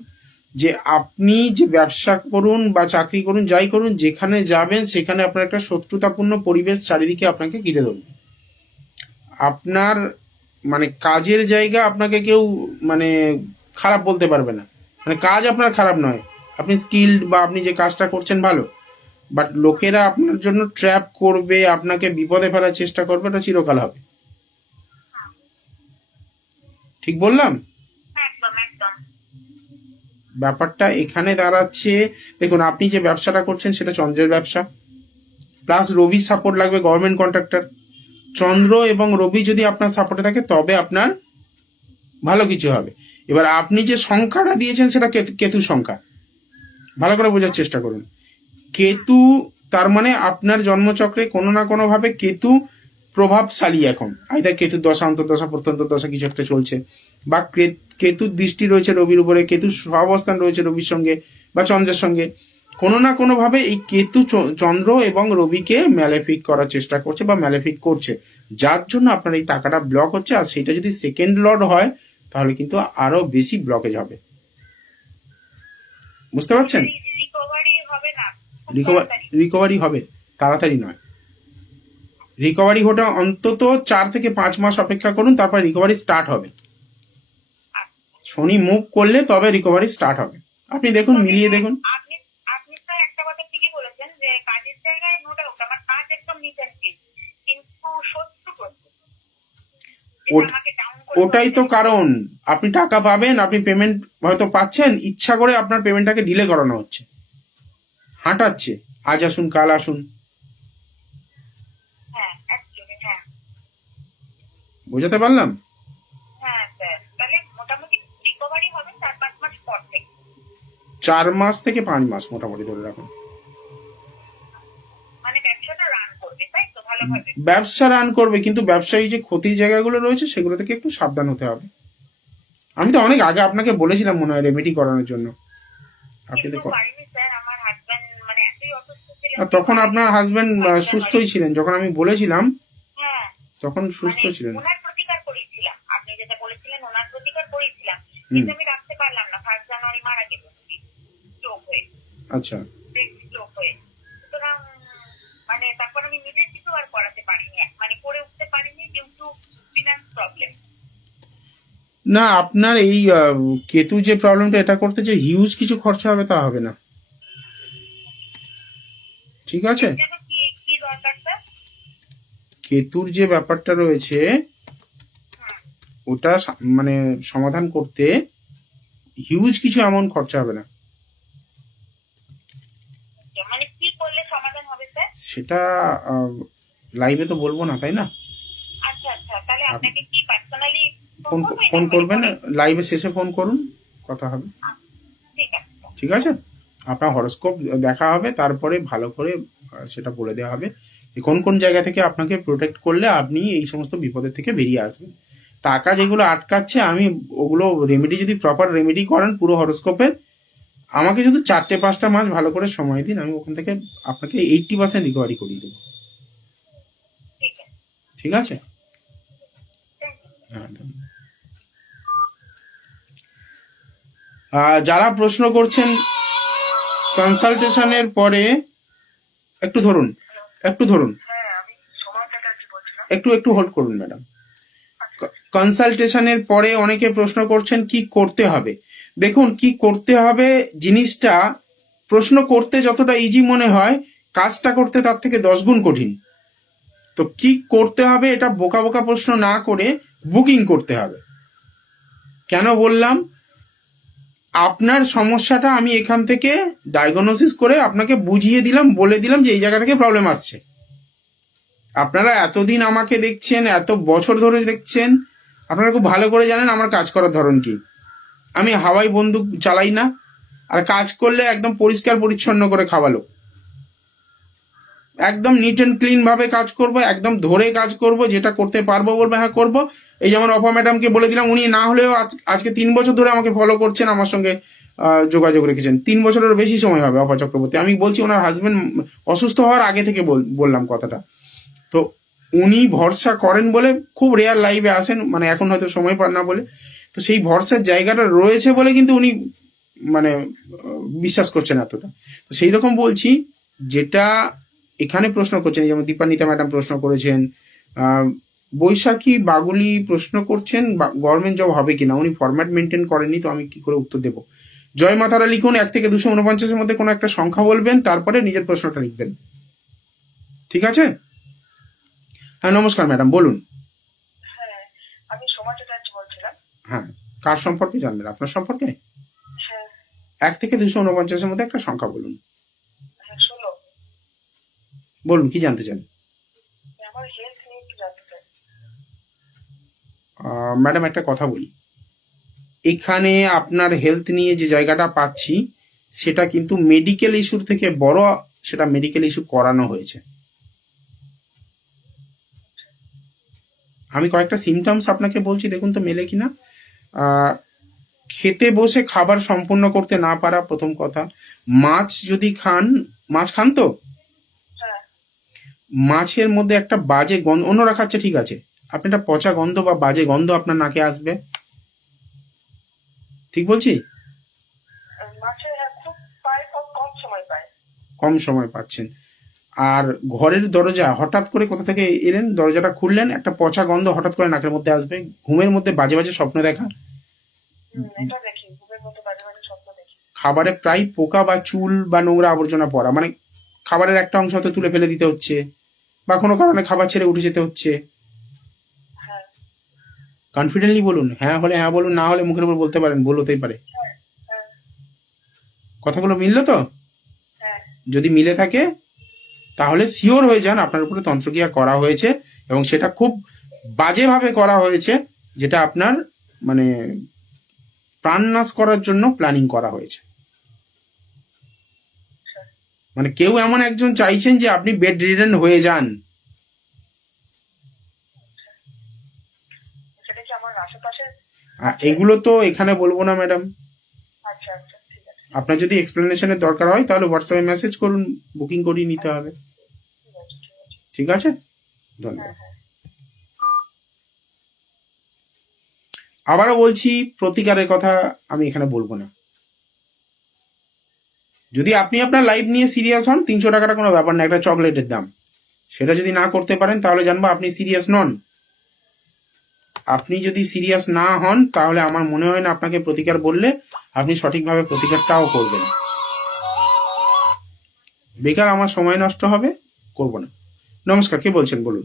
যে আপনি যে ব্যবসা করুন বা চাকরি করুন, যাই করুন, যেখানে যাবেন সেখানে আপনার একটা শত্রুতাপূর্ণ পরিবেশ চারিদিকে আপনাকে ঘিরে ধরবে। আপনার মানে কাজের জায়গা আপনাকে কেউ মানে খারাপ বলতে পারবে না, মানে কাজ আপনার খারাপ নয়, আপনি স্কিলড বা আপনি যে কাজটা করছেন ভালো, বাট লোকেরা আপনার জন্য ট্র্যাপ করবে, আপনাকে বিপদে ফেলার চেষ্টা করবে, এটা চিরকাল হবে। ঠিক বললাম? একদম একদম। ব্যাপারটা এখানে দাঁড়াচ্ছে, দেখুন আপনি যে ব্যবসাটা করছেন সেটা চন্দ্রের ব্যবসা, প্লাস রবির সাপোর্ট লাগবে, গভর্নমেন্ট কন্ট্রাক্টর। চন্দ্র এবং রবি যদি আপনার সাপোর্টে থাকে তবে আপনার ভালো কিছু হবে। এবার আপনি যে সংখ্যাটা দিয়েছেন সেটা কেতু সংখ্যা, ভালো করে বোঝার চেষ্টা করুন। কেতু তার মানে আপনার জন্মচক্রে কোনো না কোনো ভাবে কেতু প্রভাবশালী এখন, আইদার কেতুর দশা, অন্তর্দশা, প্রত্যন্তর্দশা কিছু একটা চলছে, বা কেতুর দৃষ্টি রয়েছে রবির উপরে, কেতুর সহাবস্থান রয়েছে রবির সঙ্গে বা চন্দ্রের সঙ্গে। কোনো না কোনো ভাবে এই কেতু চন্দ্র এবং রবিকে ম্যালেফিক করার চেষ্টা করছে বা ম্যালেফিক করছে, যার জন্য আপনার এই টাকাটা ব্লক হচ্ছে। আর সেটা যদি সেকেন্ড লর্ড হয় তাহলে কিন্তু আরো বেশি ব্লকেজ হবে। বুঝতে পারছেন? রিকভারি হবে না? রিকভারি হবে, তাড়াতাড়ি নয়। রিকভারি হতে অন্তত 4 থেকে 5 মাস অপেক্ষা করুন, তারপর রিকভারি স্টার্ট হবে। শনি মুভ করলে তবে রিকভারি স্টার্ট হবে। আপনি দেখুন, মিলিয়ে দেখুন। আপনি আপনি তো একটা কথা ঠিকই বলেছেন যে কাজের জায়গায় নো ডাউট আমার কাজ একদম নিট অ্যান্ড ক্লিন, কিন্তু শত্রু প্রচুর, যেটা আমাকে ডাউন করে ওটাই তো কারণ, আপনি টাকা পাবেন, আপনি পেমেন্ট হয়তো পাচ্ছেন, ইচ্ছা করে আপনার পেমেন্টটাকে ডিলে করানো হচ্ছে, হাঁটাচ্ছে, আজ আসুন কাল আসুন। হ্যাঁ অ্যাকচুয়ালি হ্যাঁ। বোঝাতে পারলাম? হ্যাঁ স্যার, তাহলে মোটামুটি রিকভারি হবে 4-5 মাস পর থেকে। 4 মাস থেকে 5 মাস মোটামুটি ধরে রাখুন। মানে ব্যবসাটা রান করবে তাই তো ভালোভাবে? ব্যবসা রান করবে, কিন্তু ব্যবসায়ী যে ক্ষতির জায়গাগুলো রয়েছে সেগুলো থেকে একটু সাবধান হতে হবে। আমি তো অনেক আগে আপনাকে বলেছিলাম মনে হয় রেমেডি করানোর জন্য, আপনি তো কিন্তু পারিনি স্যার, আমার হাজবেন্ড মানে এতই অসুস্থ ছিলেন। তখন আপনার হাজবেন্ড সুস্থই ছিলেন, যখন আমি বলেছিলাম হ্যাঁ তখন সুস্থ মানে ছিলেন। ওনার প্রতিকার করেছিলাম, আপনি যেটা বলেছিলেন ওনার প্রতিকার করেছিলাম, কিন্তু আমি রাখতে পারলাম না। 1 জানুয়ারি মারা গেল স্ট্রোক হয়ে। আচ্ছা, স্ট্রোক হয়ে, সুতরাং মানে তারপর আমি নিজে কিছু আর করাতে পারিনি, মানে করে উঠতে পারিনি ডিউ টু ফিনান্স প্রবলেম। না আপনার এই কেতু যে প্রবলেমটা, এটা করতে যে হিউজ কিছু খরচা হবে তা হবে না, ঠিক আছে? কি কি দরকার স্যার? কেতুর যে ব্যাপারটা রয়েছে ওটা মানে সমাধান করতে হিউজ কিছু এমন খরচা হবে না। মানে কি করলে সমাধান হবে স্যার? সেটা লাইভে তো বলবো না, তাই না? আচ্ছা আচ্ছা, তাহলে আপনাকে কি পার্সোনালি ফোন করবেন, লাইভে শেষে ফোন করুন, কথা হবে। ঠিক আছে ঠিক আছে, আপনার হরোস্কোপ দেখা হবে, তারপরে ভালো করে সেটা বলে দেওয়া হবে কোন কোন জায়গা থেকে আপনাকে প্রোটেক্ট করলে আপনি এই সমস্ত বিপদের থেকে বেরিয়ে আসবেন। টাকা যেগুলো আটকাচ্ছে, আমি ওগুলো রেমেডি যদি প্রপার রেমেডি করেন পুরো হরোস্কোপে, আমাকে শুধু 4-5টা মাস ভালো করে সময় দিন, আমি ওখান থেকে আপনাকে 80% রিকভারি করিয়ে দেবো। ঠিক আছে? হ্যাঁ, যারা প্রশ্ন করছেন কনসালটেশনের পরে, একটু ধরুন একটু হোল্ড করুন ম্যাডাম। কনসালটেশনের পরে অনেকে প্রশ্ন করছেন কি করতে হবে। দেখুন, কি করতে হবে জিনিসটা প্রশ্ন করতে যতটা ইজি মনে হয়, কাজটা করতে তার থেকে 10 গুণ কঠিন। তো কি করতে হবে এটা বোকা বোকা প্রশ্ন না করে বুকিং করতে হবে। কেন বললাম? আপনার সমস্যাটা আমি এখান থেকে ডায়াগনোসিস করে আপনাকে বুঝিয়ে দিলাম, বলে দিলাম যে এই জায়গা থেকে প্রবলেম আসছে। আপনারা এতদিন আমাকে দেখছেন, এত বছর ধরে দেখছেন, আপনারা খুব ভালো করে জানেন আমার কাজ করার ধরন কি। আমি হাওয়াই বন্দুক চালাই না, আর কাজ করলে একদম পরিষ্কার পরিচ্ছন্ন করে খাওয়ালো। একদম নিট অ্যান্ড ক্লিন ভাবে কাজ করব, একদম ধরে কাজ করব, যেটা করতে পারবো বলবো হ্যাঁ করব। এই যেমন অপা ম্যাডামকে বলে দিলাম, উনি না হলেও আজকে 3 বছর ধরে আমাকে ফলো করছেন, আমার সঙ্গে যোগাযোগ রেখেছেন, 3 বছরের বেশি সময় হবে অপা চক্রবর্তী। আমি বলছি ওনার হাজবেন্ড অসুস্থ হওয়ার আগে থেকে বললাম কথাটা। তো উনি ভরসা করেন বলে খুব রেয়ার লাইভে আসেন, মানে এখন হয়তো সময় পান না বলে। তো সেই ভরসার জায়গাটা রয়েছে বলে কিন্তু উনি মানে বিশ্বাস করছেন এতটা। তো সেই রকম বলছি, যেটা এখানে প্রশ্ন করছেন, যেমন দীপান্বিতা ম্যাডাম প্রশ্ন করেছেন, বৈশাখী বাগুলি প্রশ্ন করছেন গভর্নমেন্ট জব হবে কিনা, উনি ফরম্যাট মেনটেন করেননি, তো আমি কি করে উত্তর দেবো। জয় মাতারা লিখুন, 1 থেকে 249-এর মধ্যে কোনো একটা সংখ্যা বলবেন, তারপরে নিজের প্রশ্নটা লিখবেন, ঠিক আছে? হ্যাঁ নমস্কার ম্যাডাম, বলুন। হ্যাঁ, আমি সোমা চ্যাটার্জি বলছিলাম। হ্যাঁ, কার সম্পর্কে জানবেন? আপনার সম্পর্কে? হ্যাঁ 1 থেকে 249-এর মধ্যে একটা সংখ্যা বলুন। হ্যাঁ 16। বলুন, কি জানতে চান? আমার হেলথ নিয়ে একটু জানতে চাই। ম্যাডাম একটা কথা বলি, এখানে আপনার হেলথ নিয়ে যে জায়গাটা পাচ্ছি, সেটা কিন্তু মেডিকেল ইস্যুর থেকে বড়, সেটা মেডিকেল ইস্যু করানো হয়েছে। আমি কয়েকটা সিমটমস আপনাকে বলছি, দেখুন তো মেলে কিনা। খেতে বসে খাবার সম্পূর্ণ করতে না পারা, প্রথম কথা। মাছ যদি খান, মাছ খান তো? হ্যাঁ মাছের মধ্যে একটা বাজে গন্ধ, অন্যরা খাচ্ছে ঠিক আছে, আপনি একটা পচা গন্ধ বা বাজে গন্ধ আপনার নাকে আসবে, ঠিক বলছি? মাঝে খুব পাই, খুব কম সময় পাই। কম সময় পাচ্ছেন। আর ঘরের দরজা হঠাৎ করে কোথা থেকে এলেন, দরজাটা খুললেন, একটা পচা গন্ধ হঠাৎ করে নাকের মধ্যে আসবে। ঘুমের মধ্যে বাজে বাজে স্বপ্ন দেখা, এটা দেখি, ঘুমের মতো বাজে বাজে স্বপ্ন দেখি। খাবারে প্রায় পোকা বা চুল বা নোংরা আবর্জনা পড়া, মানে খাবারের একটা অংশ হয়তো তুলে ফেলে দিতে হচ্ছে, বা কোনো কারণে খাবার ছেড়ে উঠে যেতে হচ্ছে। হ্যাঁ কনফিডেন্টলি বলুন, হ্যাঁ হলে হ্যাঁ বলুন, না হলে মুখের উপর বলতে পারেন, ভুল হতেই পারে। হ্যাঁ হ্যাঁ কথাগুলো মিললো তো? হ্যাঁ যদি মিলে থাকে তাহলে শিওর হয়ে যান আপনার উপরে তন্ত্রক্রিয়া করা হয়েছে, এবং সেটা খুব বাজেভাবে করা হয়েছে, যেটা আপনার মানে প্রাণনাশ করার জন্য প্ল্যানিং করা হয়েছে। মানে কেউ এমন একজন চাইছেন যে আপনি বেড রিডেন হয়ে যান। সেটা কি আমার আশেপাশে? এগুলো তো এখানে বলবো না ম্যাডাম। আচ্ছা আচ্ছা ঠিক আছে আপনার যদি এক্সপ্লেনেশনের দরকার হয় তাহলে হোয়াটসঅ্যাপে মেসেজ করুন, বুকিং করিয়ে নিতে হবে, ঠিক আছে ঠিক আছে। ঠিক আছে? ধন্যবাদ। হ্যাঁ আবারও বলছি, প্রতিকারের কথা আমি এখানে বলবো না। যদি আপনি আপনার লাইফ নিয়ে সিরিয়াস হন, 300 টাকাটা কোনো ব্যাপার না, একটা চকলেটের দাম। সেটা যদি না করতে পারেন তাহলে জানবো আপনি সিরিয়াস নন। আপনি যদি সিরিয়াস না হন তাহলে আমার মনে হয় না আপনাকে প্রতিকার বললে আপনি সঠিকভাবে প্রতিকারটাও করবেন। বেকার আমার সময় নষ্ট হবে, করব না। নমস্কার, কে বলছেন বলুন?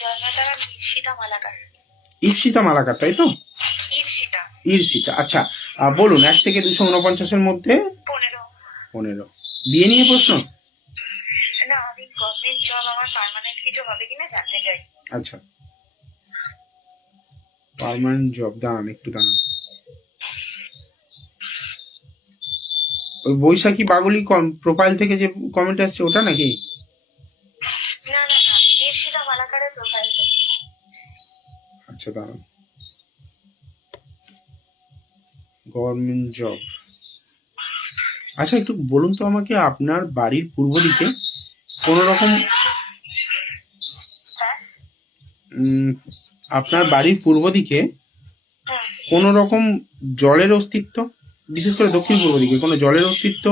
জন্মতারা ঈপ্সিতা মালাকার। ঈপ্সিতা মালাকার, তাই তো? ঈপ্সিতা। ঈর্ষিতা, আচ্ছা। বলুন, 1 থেকে 249-এর মধ্যে 15। 15। বিয়ে নিয়ে প্রশ্ন? না, আমি গভর্নমেন্ট জব আমার পার্মানেন্ট কিছু হবে কিনা জানতে চাই। আচ্ছা, পার্মানেন্ট জব, দাঁড়ান একটু দাঁড়ান। ওই বৈশাখী বাগুলি প্রোফাইল থেকে যে কমেন্ট আসছে ওটা নাকি? না না না, ঈপ্সিতা মালাকারের প্রোফাইল থেকে। আচ্ছা দাঁড়ান, গভর্নমেন্ট জব। আচ্ছা একটু বলুন তো আমাকে, আপনার বাড়ির পূর্ব দিকে কোন রকম আপনার বাড়ির পূর্ব দিকে কোন রকম জলের অস্তিত্ব, বিশেষ করে দক্ষিণ পূর্ব দিকে কোনো জলের অস্তিত্ব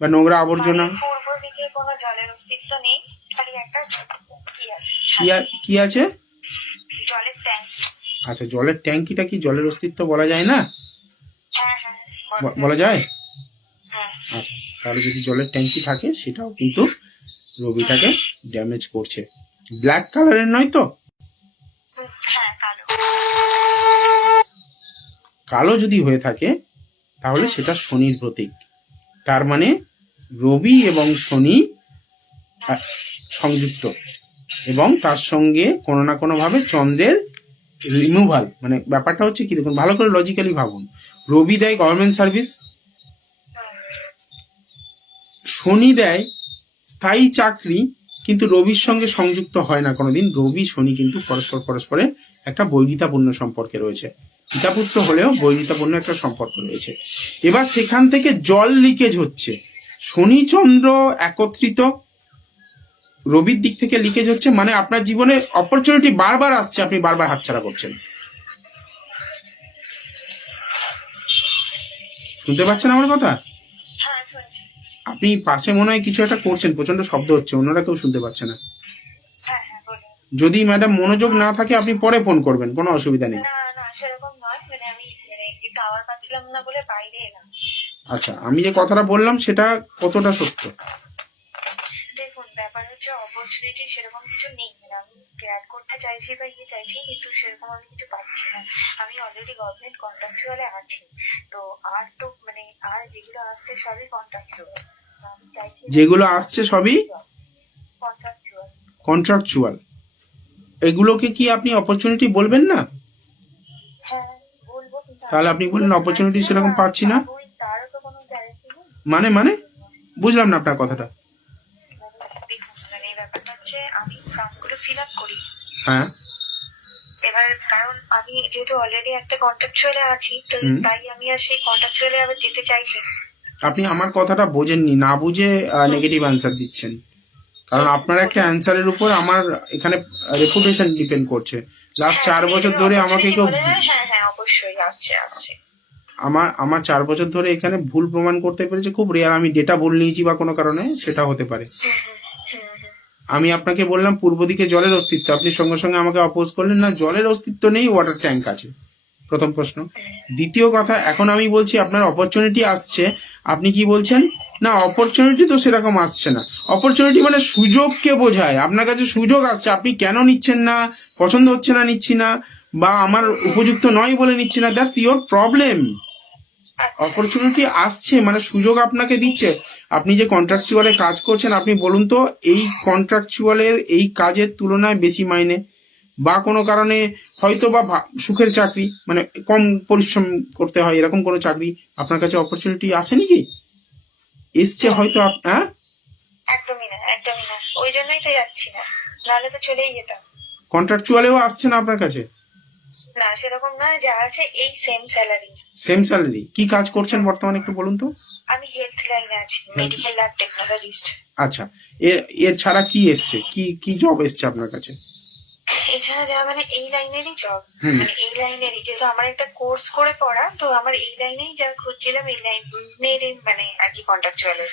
বা নোংরা আবর্জনা? পূর্ব দিকে কোনো জলের অস্তিত্ব নেই, খালি একটা কি আছে। কি আছে? জলের ট্যাঙ্কি। আচ্ছা, জলের ট্যাঙ্কিটা কি জলের অস্তিত্ব বলা যায় না? হ্যাঁ হ্যাঁ বলা যায়। হ্যাঁ। আচ্ছা, তাহলে যদি জলের ট্যাঙ্কি থাকে সেটাও কিন্তু রবিটাকে ড্যামেজ করছে। ব্ল্যাক কালারের নয় তো? হ্যাঁ কালো। কালো যদি হয়ে থাকে তাহলে সেটা শনির প্রতীক। তার মানে রবি এবং শনি সংযুক্ত, এবং তার সঙ্গে কোনো না কোনো ভাবে চন্দ্রের রিমুভাল। মানে ব্যাপারটা হচ্ছে কি, দেখুন ভালো করে লজিক্যালি ভাবুন। রবি দেয় গভর্নমেন্ট সার্ভিস, শনি দেয় স্থায়ী চাকরি কিন্তু রবির সঙ্গে সংযুক্ত হয় না কোনোদিন। রবি শনি কিন্তু পরস্পরের একটা বৈরিতাপূর্ণ সম্পর্কে রয়েছে, পিতাপুত্র হলেও বৈরিতাপূর্ণ একটা সম্পর্ক রয়েছে। এবার সেখান থেকে জল লিকেজ হচ্ছে, শনি চন্দ্র একত্রিত, রবির দিক থেকে লিকেজ হচ্ছে, মানে আপনার জীবনে অপরচুনিটি বারবার আসছে, আপনি বারবার হাতছাড়া করছেন। শুনতে পাচ্ছেন আমার কথা? হ্যাঁ শুনছি। আপনি পাশে মনে হয় কিছু একটা করছেন, প্রচন্ড শব্দ হচ্ছে, অন্যরা কেউ শুনতে পাচ্ছে না। হ্যাঁ হ্যাঁ বলুন। যদি ম্যাডাম মনোযোগ না থাকে আপনি পরে ফোন করবেন, কোনো অসুবিধা নেই। না না সেরকম নয়, মানে আমি টাওয়ার পাচ্ছিলাম না বলে বাইরে এলাম। আচ্ছা, আমি যে কথাটা বললাম সেটা কতটা সত্য? দেখুন ব্যাপার হচ্ছে অপরচুনিটি সেরকম কিছু নেই, মানে আমি গ্র্যাড করতে চাইছি বা চাইছি, কিন্তু সেরকম আমি কিছু পাচ্ছি না। আমি অলরেডি গভর্নমেন্ট কন্ট্রাকচুয়ালে আছি, তো মানে আর যেগুলো আসছে সবই কন্ট্রাকচুয়াল। আমি চাইছি যেগুলো আসছে সবই কন্ট্রাকচুয়াল। কন্ট্রাকচুয়াল, এগুলোকে কি আপনি অপরচুনিটি বলবেন না? হ্যাঁ বলবো, কিন্তু তাহলে আপনি বললেন অপরচুনিটি সেরকম পাচ্ছি না, তারও তো কোনো গ্যারান্টি নেই। মানে বুঝলাম না আপনার কথাটা। দেখুন মানে ব্যাপারটা হচ্ছে আমি ফর্মগুলো ফিল আপ করি, হ্যাঁ, এবার কারণ আমি যেহেতু অলরেডি একটা কন্ট্রাকচুয়ালে আছি, তো তাই আমি আর সেই কন্ট্রাকচুয়ালে আবার যেতে চাইছি। আপনি আমার কথাটা বোঝেননি, না বুঝে নেগেটিভ অ্যান্সার দিচ্ছেন। কারণ আপনার একটা অ্যান্সারের উপর আমার এখানে রেপুটেশন ডিপেন্ড করছে। লাস্ট 4 বছর ধরে আমাকে কেউ, হ্যাঁ হ্যাঁ অবশ্যই আসছে। আমার 4 বছর ধরে এখানে ভুল প্রমাণ করতে পেরেছে খুব রেয়ার। আমি ডেটা ভুল নিয়েছি বা কোনো কারণে, সেটা হতে পারে। আমি আপনাকে বললাম পূর্ব দিকে জলের অস্তিত্ব, আপনি সঙ্গে সঙ্গে আমাকে অপোজ করলেন, না জলের অস্তিত্ব নেই, ওয়াটার ট্যাঙ্ক আছে। প্রথম প্রশ্ন। দ্বিতীয় কথা, এখন আমি বলছি আপনার অপরচুনিটি আসছে, আপনি কি বলছেন না অপরচুনিটি তো সেরকম আসছে না। অপরচুনিটি মানে সুযোগকে বোঝায়, আপনার কাছে সুযোগ আসছে, আপনি কেন নিচ্ছেন না, পছন্দ হচ্ছে না নিচ্ছি না, বা আমার উপযুক্ত নয় বলে নিচ্ছি না, দ্যাটস ইওর প্রবলেম। অপরচুনিটি আসছে মানে সুযোগ আপনাকে দিচ্ছে। আপনি যে কন্ট্রাকচুয়ালে কাজ করছেন, আপনি বলুন তো এই কন্ট্রাকচুয়ালের এই কাজের তুলনায় বেশি মাইনে, বা কোনো কারণে হয়তো বা সুখের চাকরি, মানে কম পরিশ্রম করতে হয়, এরকম কোনো চাকরি আপনার কাছে অপরচুনিটি আসেনি কি? এসছে হয়তো। হ্যাঁ একদমই না ওই জন্যই তো যাচ্ছি না, নাহলে তো চলেই যেতাম। কন্ট্রাকচুয়ালেও আসছে না আপনার কাছে? না সেরকম নয়, যা আছে এই সেম স্যালারি। Same salary. কি কাজ করছেন বর্তমানে একটু বলুন তো? আমি হেলথ লাইনে আছি, মেডিকেল ল্যাব টেকনোলজিস্ট। আচ্ছা, এর ছাড়া কি এসছে, কি জব এসছে আপনার কাছে? এছাড়া যা মানে এই লাইনেরই জব, মানে এই লাইনেরই, যেহেতু আমার একটা কোর্স করে পড়া, তো আমার এই লাইনেই যা খুঁজছিলাম, এই লাইনেরই মানে আর কি কন্ট্রাকচুয়ালের।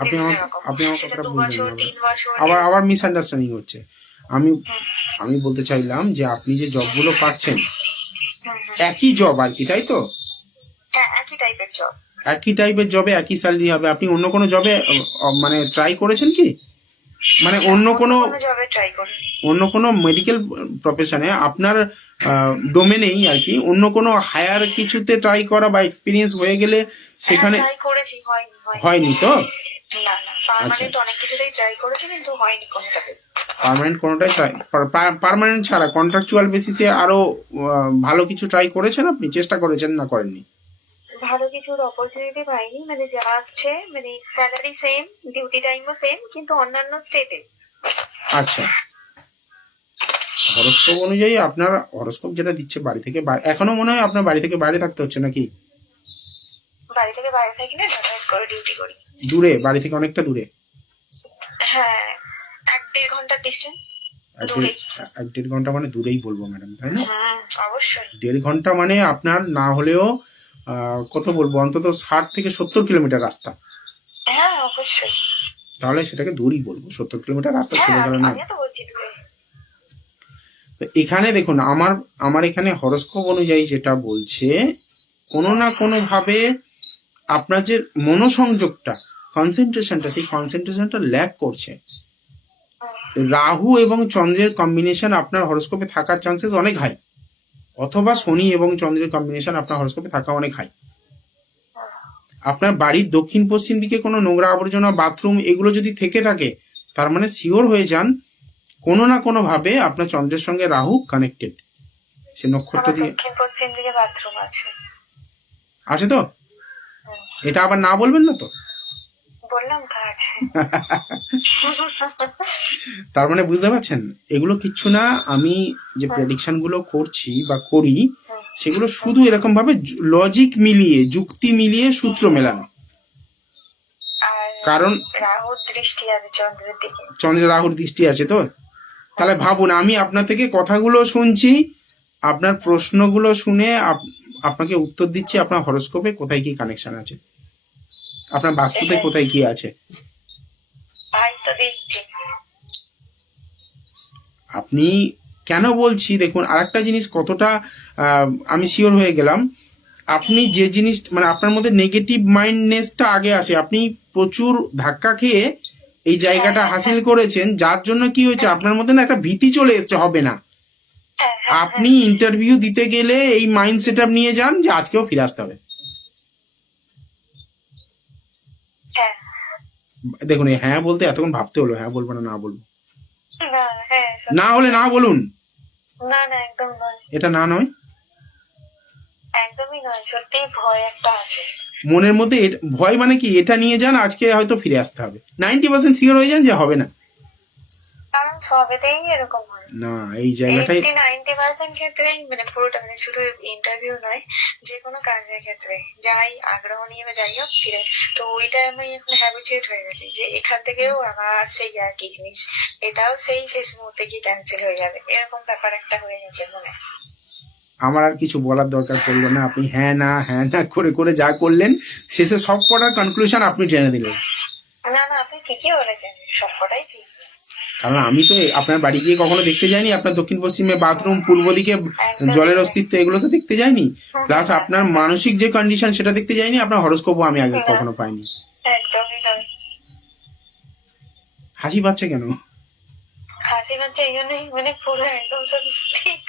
আপনি আমার সেটা কথাটা 2 বুঝলেন বছর না। 3 বছর। আবার মিসআন্ডারস্ট্যান্ডিং হচ্ছে। আমি বলতে চাইলাম যে আপনি যে জবগুলো পাচ্ছেন একই জব আর কি, তাই তো? হ্যাঁ একই টাইপের জব। একই টাইপের জবে একই স্যালারি হবে। আপনি অন্য কোনো জবে মানে ট্রাই করেছেন কি? মানে অন্য কোনো জবে ট্রাই করিনি। অন্য কোনো মেডিকেল প্রফেশনে আপনার ডোমেনেই আর কি অন্য কোনো হায়ার কিছুতে ট্রাই করা বা এক্সপিরিয়েন্স হয়ে গেলে সেখানে ট্রাই করেছি, হয়নি তো? না পার্মানেন্ট অনেক কিছুতেই ট্রাই করেছি, কিন্তু হয়নি কোনোটাতে। পার্মানেন্ট কোনোটাই ট্রাই, পার্মানেন্ট ছাড়া কন্ট্রাকচুয়াল বেসিসে আরো ভালো কিছু ট্রাই করেছেন, আপনি চেষ্টা করেছেন না করেননি? ভালো কিছুর অপরচুনিটি পাইনি, মানে যা আসছে মানে স্যালারি সেম, ডিউটি টাইমও সেম, কিন্তু অন্যান্য স্টেটে। আচ্ছা, হরোস্কোপ অনুযায়ী আপনার হরোস্কোপ যেটা দিচ্ছে বাড়ি থেকে, এখনো মনে হয় আপনার বাড়ি থেকে বাইরে থাকতে হচ্ছে নাকি? বাড়ি থেকে বাইরে থাকি না, যাতায়াত করে ডিউটি করি। দূরে, বাড়ি থেকে অনেকটা দূরে? হ্যাঁ 1-1.5 ঘন্টার ডিস্টেন্স। 1-1.5 ঘন্টা মানে দূরেই বলবো ম্যাডাম, তাই না? অবশ্যই। 1.5 ঘন্টা মানে আপনার না হলেও কত বলবো, অন্তত 60 থেকে 70 কিলোমিটার রাস্তা। হ্যাঁ অবশ্যই। তাহলে সেটাকে দূরই বলবো, 70 কিলোমিটার রাস্তা ছিল ধরে নয়। তো এখানে দেখুন, আমার এখানে হরোস্কোপ অনুযায়ী যেটা বলছে, কোনো না কোনো ভাবে আপনার যে মনোসংযোগটা, কনসেন্ট্রেশনটা, সেই কনসেন্ট্রেশনটা ল্যাক করছে। রাহু এবং চন্দ্রের কম্বিনেশন আপনার হরোস্কোপে থাকার চান্সেস অনেক হাই, অথবা শনি এবং চন্দ্রের কম্বিনেশন আপনার হরোস্কোপে থাকা অনেক হাই। আপনার বাড়ির দক্ষিণ পশ্চিম দিকে কোনো নোংরা আবর্জনা, বাথরুম এগুলো যদি থেকে থাকে, তার মানে শিওর হয়ে যান কোনো না কোনো ভাবে আপনার চন্দ্রের সঙ্গে রাহু কানেক্টেড। সে নক্ষত্র দিয়ে দক্ষিণ পশ্চিম দিকে বাথরুম আছে তো? এটা আবার না বলবেন না তো? বললাম তো আছে। তার মানে বুঝতে পারছেন, এগুলো কিচ্ছু না। আমি যে প্রেডিকশন গুলো করছি বা করি, সেগুলো শুধু এরকম ভাবে লজিক মিলিয়ে, যুক্তি মিলিয়ে, সূত্র মেলানো। আর কারণ রাহুর দৃষ্টি আছে চন্দ্রের দিকে। চন্দ্রের রাহুর দৃষ্টি আছে তো, তাহলে ভাবুন, আমি আপনার থেকে কথাগুলো শুনছি, আপনার প্রশ্নগুলো শুনে আপনাকে উত্তর দিচ্ছি, আপনার হরোস্কোপে কোথায় কি কানেকশন আছে, আপনার বাস্তুতে এটাই। কোথায় কি আছে। ভাই তো দিচ্ছি। আপনি কেন বলছি দেখুন, আরেকটা জিনিস কতটা আমি শিওর হয়ে গেলাম, আপনি যে জিনিস মানে আপনার মধ্যে নেগেটিভ মাইন্ডনেসটা আগে আসে, আপনি প্রচুর ধাক্কা খেয়ে এই জায়গাটা হাসিল করেছেন, যার জন্য কি হয়েছে, আপনার মধ্যে না একটা ভীতি চলে এসছে, হবে না। হ্যাঁ, হ্যাঁ, আপনি ইন্টারভিউ দিতে গেলে এই মাইন্ড সেট আপ নিয়ে যান যে আজকেও ফিরে আসতে হবে। হ্যাঁ। দেখুন, এই হ্যাঁ বলতে এতক্ষণ ভাবতে হলো, হ্যাঁ বলবো না, না বলবো, না, হ্যাঁ, না হলে না বলুন, না, না, একদম নয়, এটা না নয়, একদমই নয়, সত্যি ভয় একটা আছে। মনের মধ্যে ভয় মানে কি, এটা নিয়ে যান আজকে হয়তো ফিরে আসতে হবে, 90% শিওর হয়ে যান যে হবে না। কারণ সবেতেই এরকম হয়। না, এই জায়গাটাই 80-90% ক্ষেত্রেই, মানে পুরোটা, মানে শুধু ইন্টারভিউ নয়, যে কোনো কাজের ক্ষেত্রে যাই আগ্রহ নিয়ে বা যাই হোক ফিরে, তো ওইটা আমি এখন হ্যাবিচুয়েট হয়ে গেছি যে এখান থেকেও আবার সেই একই জিনিস, এটাও সেই শেষ মুহূর্তে গিয়ে ক্যান্সেল হয়ে যাবে, এরকম ব্যাপার একটা হয়ে গেছে মনে। আমার আর কিছু বলার দরকার পড়লো না, আপনি হ্যাঁ না করে করে যা করলেন, শেষে সব কটার কনক্লুশন আপনি টেনে দিলেন। না, না, আপনি ঠিকই বলেছেন, সবকটাই ঠিক। কারণ আমি তো আপনার বাড়ি গিয়ে কখনো দেখতে যাইনি, আপনার দক্ষিণ পশ্চিমে বাথরুম, পূর্ব দিকে জলের অস্তিত্ব, এগুলো তো দেখতে যাইনি, প্লাস আপনার মানসিক যে কন্ডিশন সেটা দেখতে যাইনি, আপনার হরোস্কোপও আমি আগে কখনো পাইনি। একদমই নয়। হাসি পাচ্ছে কেন? হাসি পাচ্ছে এই জন্যই, মানে পুরো একদম সব ঠিক,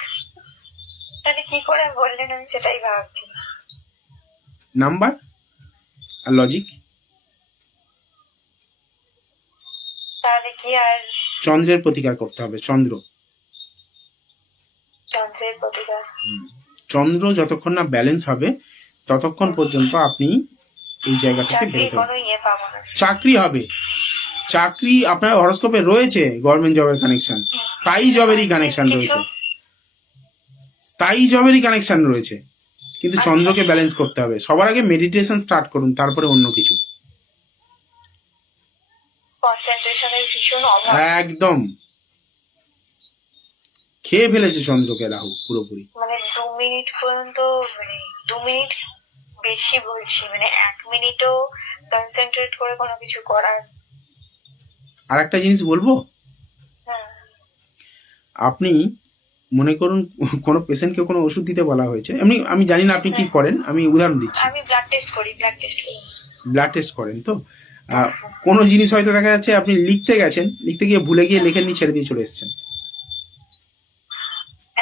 মানে কি করে বললেন আমি সেটাই ভাবছি। নাম্বার আর লজিক। তাহলে কি আর চন্দ্রের প্রতিকার করতে হবে, চন্দ্রের প্রতিকার? চন্দ্র যতক্ষণ না ব্যালেন্স হবে ততক্ষণ পর্যন্ত আপনি এই জায়গা থেকে চাকরি বেরোতে কোনো ইয়ে পাবো না। চাকরি হবে, চাকরি আপনার হরোস্কোপে রয়েছে, গভর্নমেন্ট জবের কানেকশন, স্থায়ী জবেরই কানেকশন রয়েছে, স্থায়ী জবেরই কানেকশন রয়েছে, কিন্তু চন্দ্রকে ব্যালেন্স করতে হবে। সবার আগে মেডিটেশন স্টার্ট করুন, তারপরে অন্য কিছু। কনসেন্ট্রেশনের ভীষণ অভাব। একদম খেয়ে ফেলেছে চন্দ্রকে রাহু পুরোপুরি। মানে 2 মিনিট পর্যন্ত, মানে 2 মিনিট বেশি বলছি, মানে 1 মিনিটও কনসেন্ট্রেট করে কোনো কিছু করার। আর একটা জিনিস বলবো, আপনি মনে করুন কোনো পেশেন্টকে কোনো ওষুধ দিতে বলা হয়েছে, আমি জানি না আপনি কি করেন, আমি উদাহরণ দিচ্ছি। আমি ব্লাড টেস্ট করি। ব্লাড টেস্ট করেন তো, কোনো জিনিস হয়তো দেখা যাচ্ছে আপনি লিখতে গেছেন, লিখতে গিয়ে ভুলে গিয়ে লেখেননি, ছেড়ে দিয়ে চলে এসেছেন।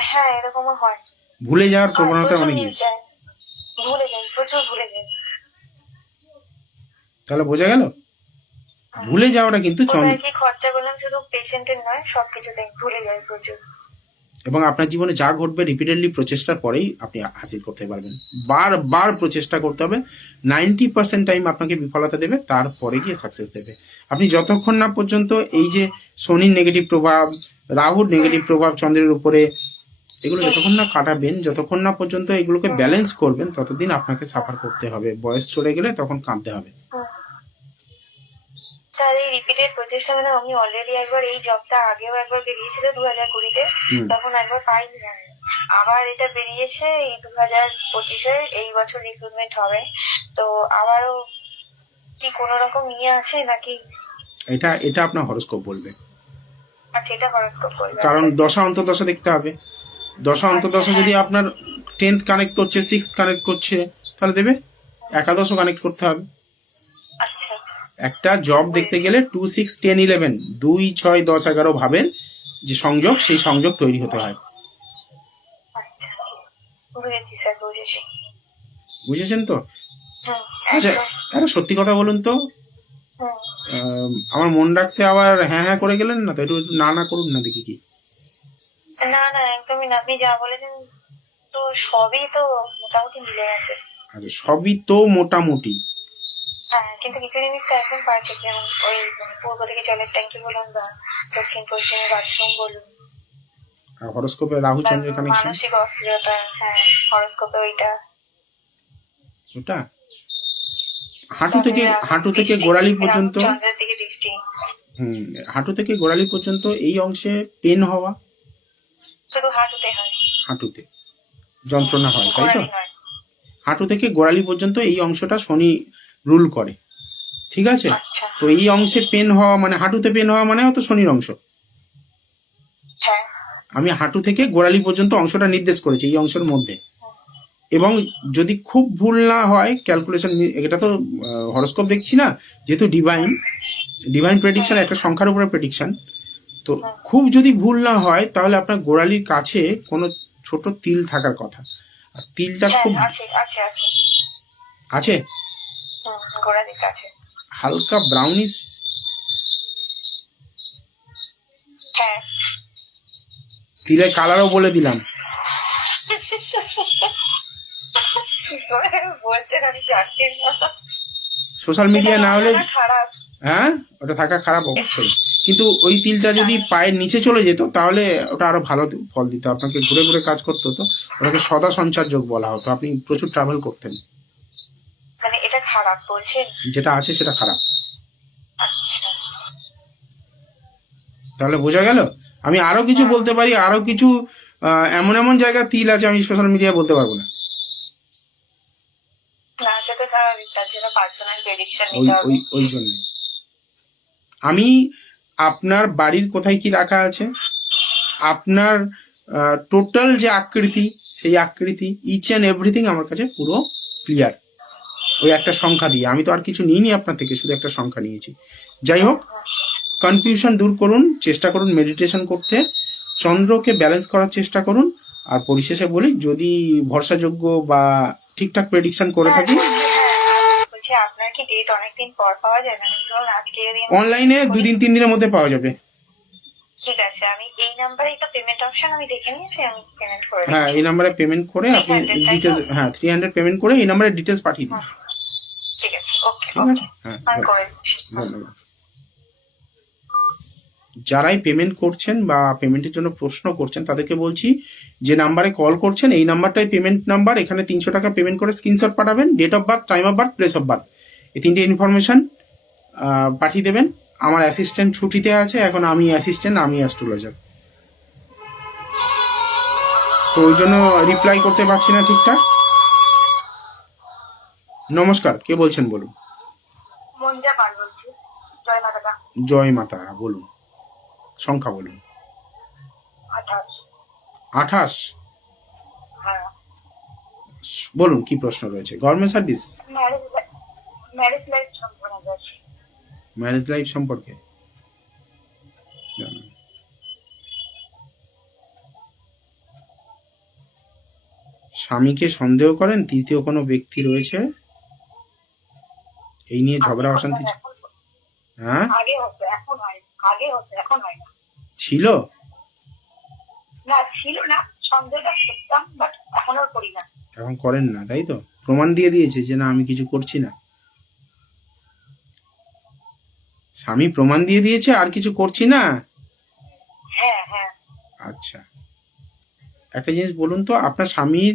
হ্যাঁ, এরকমও হয়। ভুলে যাওয়ার প্রবণতা অনেক বেশি। প্রচুর ভুলে যাই। তাহলে বোঝা গেল, ভুলে যাওয়াটা কিন্তু কোথায় কি খরচা করলাম শুধু পেশেন্টের নয়, সবকিছুতেই ভুলে যাই প্রচুর। এবং আপনার জীবনে যা ঘটবে রিপিটেডলি প্রচেষ্টার পরেই আপনি হাসিল করতে পারবেন। বারবার প্রচেষ্টা করতে হবে, 90% টাইম আপনাকে বিফলতা দেবে, তারপরে গিয়ে সাকসেস দেবে। আপনি যতক্ষণ না পর্যন্ত এই যে শনির নেগেটিভ প্রভাব, রাহুর নেগেটিভ প্রভাব চন্দ্রের উপরে, এগুলো যতক্ষণ না কাটাবেন, যতক্ষণ না পর্যন্ত এগুলোকে ব্যালেন্স করবেন, ততদিন আপনাকে সাফার করতে হবে। বয়স চলে গেলে তখন কাঁদতে হবে। স্যার, এই রিপিটেড প্রচেষ্টা, মানে আমি অলরেডি একবার এই জবটা আগেও একবার বেরিয়েছিল 2020-তে, তখন একবার পাইনি জানি, আবার এটা বেরিয়েছে এই 2025-এ, এই বছর রিক্রুটমেন্ট হবে, তো আবারও কি কোনো রকম ইয়ে আছে নাকি? এটা আপনার হরোস্কোপ বলবে। আচ্ছা, এটা হরোস্কোপ বলবে। কারণ দশা অন্তর্দশা দেখতে হবে, দশা অন্তর্দশা যদি আপনার 10th কানেক্ট করছে, 6th কানেক্ট করছে, তাহলে দেবে। একাদশও কানেক্ট করতে হবে। আচ্ছা, একটা জব দেখতে গেলে 2, 6, 10, 11 2, 6, 10, 11 ভাবের যে সংযোগ, সেই সংযোগ তৈরি হতে হয়। আচ্ছা, বুঝেছি স্যার, বুঝেছি। বুঝেছেন তো? আচ্ছা, একটা সত্যি কথা বলুন তো, আমার মন রাখতে আবার হ্যাঁ করে গেলেন না তো? একটু না করুন না, দেখি কি। না, একদমই না, আপনি যা বলেছেন তো সবই তো মোটামুটি মিলে গেছে। আচ্ছা, সবই তো মোটামুটি, হ্যাঁ, কিন্তু কিছু জিনিস তো একদম পারফেক্ট, যেমন ওই পূর্ব দিকে জলের ট্যাঙ্কি বলুন বা দক্ষিণ পশ্চিমে বাথরুম বলুন আর হরোস্কোপে রাহু বা চন্দ্রের কানেকশন, মানসিক অস্থিরতা, হ্যাঁ হরোস্কোপে ওইটা, ওটা হাঁটু তারপরে থেকে হাঁটু থেকে দৃষ্টি, গোড়ালি রাহু পর্যন্ত, চন্দ্রের দিকে দৃষ্টি। হুম, হাঁটু থেকে গোড়ালি পর্যন্ত এই অংশে পেন হওয়া, শুধু হাঁটুতে হয়, হাঁটুতে যন্ত্রণা হয়, তাই তো? গোড়ালি নয়। হাঁটু থেকে গোড়ালি পর্যন্ত এই অংশটা শনি রুল করে, ঠিক আছে? আচ্ছা, তো এই অংশে পেন হওয়া মানে হাঁটুতে পেন হওয়া মানে তো শনির অংশ। হ্যাঁ, আমি হাঁটু থেকে গোড়ালি পর্যন্ত অংশটা নির্দেশ করেছি এই অংশের মধ্যে। এবং যদি খুব ভুল না হয় ক্যালকুলেশন, এটা তো হরোস্কোপ দেখছি না, যেহেতু ডিভাইন প্রেডিকশন একটা সংখ্যার উপরে প্রেডিকশন, তো খুব যদি ভুল না হয় তাহলে আপনার গোড়ালির কাছে কোনো ছোট তিল থাকার কথা। আর তিলটা হ্যাঁ খুব আছে আছে আছে, আছে, গোড়ালির কাছে। হালকা ব্রাউনিশ, হ্যাঁ, তিলের কালারও বলে দিলাম। কি করে বলছেন আমি জানি না। সোশ্যাল মিডিয়া না হলে, এটা খারাপ। হ্যাঁ ওটা থাকা খারাপ অবশ্যই, কিন্তু ওই তিলটা যদি পায়ের নিচে চলে যেত তাহলে ওটা আরো ভালো ফল দিত, আপনাকে ঘুরে ঘুরে কাজ করতে হতো, ওটাকে সদা সঞ্চার যোগ বলা হতো, আপনি প্রচুর ট্রাভেল করতেন। মানে এটা খারাপ বলছেন? যেটা আছে সেটা খারাপ, আচ্ছা, তাহলে বোঝা গেল। আমি আরো কিছু হ্যাঁ। বলতে পারি, আরো কিছু এমন এমন জায়গা তিল আছে আমি সোশ্যাল মিডিয়ায় বলতে পারবো না। না সেটা স্বাভাবিক, তার জন্য পার্সোনাল প্রেডিকশন ওই নিতে হবে। ওই ওই জন্য আমি, আপনার বাড়ির কোথায় কি রাখা আছে, আপনার টোটাল যে আকৃতি, সেই আকৃতি ইচ অ্যান্ড এভরিথিং আমার কাছে পুরো ক্লিয়ার, ওই একটা সংখ্যা দিয়ে। আমি তো আর কিছু নিইনি আপনার থেকে, শুধু একটা সংখ্যা নিয়েছি। যাই হোক, কনফিউশন দূর করুন, চেষ্টা করুন মেডিটেশন করতে, চন্দ্রকে ব্যালেন্স করার চেষ্টা করুন। আর পরিশেষে বলি, যদি ভরসাযোগ্য বা ঠিকঠাক প্রেডিকশন করে থাকি, বলছি আপনার কি ডেট অনেকদিন পর পাওয়া যায়? মানে ধরুন আজকে যদি অনলাইনে 2-3 দিনের মধ্যে পাওয়া যাবে। ঠিক আছে, আমি এই নাম্বারে একটা পেমেন্ট অপশন আমি দেখে নিয়েছি, আমি পেমেন্ট করে হ্যাঁ, এই নাম্বারে পেমেন্ট করে আপনি 300 তাই তো? ডিটেলস, হ্যাঁ 300 পেমেন্ট করে এই নাম্বারে ডিটেলস পাঠিয়ে দিন। ঠিক আছে, ওকে ঠিক আছে, হ্যাঁ আমি করে দিচ্ছি। ধন্যবাদ। যারাই পেমেন্ট করছেন বা পেমেন্টের জন্য প্রশ্ন করছেন তাদেরকে বলছি, যে নাম্বারে কল করছেন এই নাম্বারটাই পেমেন্ট নাম্বার, এখানে 300 টাকা পেমেন্ট করে স্ক্রিনশট পাঠাবেন, date of birth, time of birth, place of birth, এই তিনটে ইনফরমেশন পাঠিয়ে দেবেন। আমার অ্যাসিস্ট্যান্ট ছুটিতে আছে এখন, আমি অ্যাসিস্ট্যান্ট, আমি অ্যাস্ট্রোলজার, তো ওই জন্য রিপ্লাই করতে পারছি না ঠিকঠাক। নমস্কার, কে বলছেন বলুন? মঞ্জা পাল বলছি, জয় মাতা দা। জয় মাতা, বলুন সংখ্যা বলুন। 28। 28, হ্যাঁ, বলুন কি প্রশ্ন রয়েছে? গভর্নমেন্ট সার্ভিস, ম্যারেজ লাইফ সম্পূর্ণ আছে। ম্যারেজ লাইফ সম্পর্কে জানুন। স্বামীকে সন্দেহ করেন তৃতীয় কোনো ব্যক্তি রয়েছে, এই নিয়ে ঝগড়া অশান্তি, হ্যাঁ আগে হতো এখন হয়, আগে হতো এখন হয় না। ছিল, না ছিল না, সন্দেহটা করতাম বাট এখন আর করি না। এখন করেন না, তাই তো? প্রমাণ দিয়ে দিয়েছে যে না আমি কিছু করছি না, স্বামী প্রমাণ দিয়ে দিয়েছে আর কিছু করছি না। হ্যাঁ হ্যাঁ, আচ্ছা, একটা জিনিস বলুন তো, আপনার স্বামীর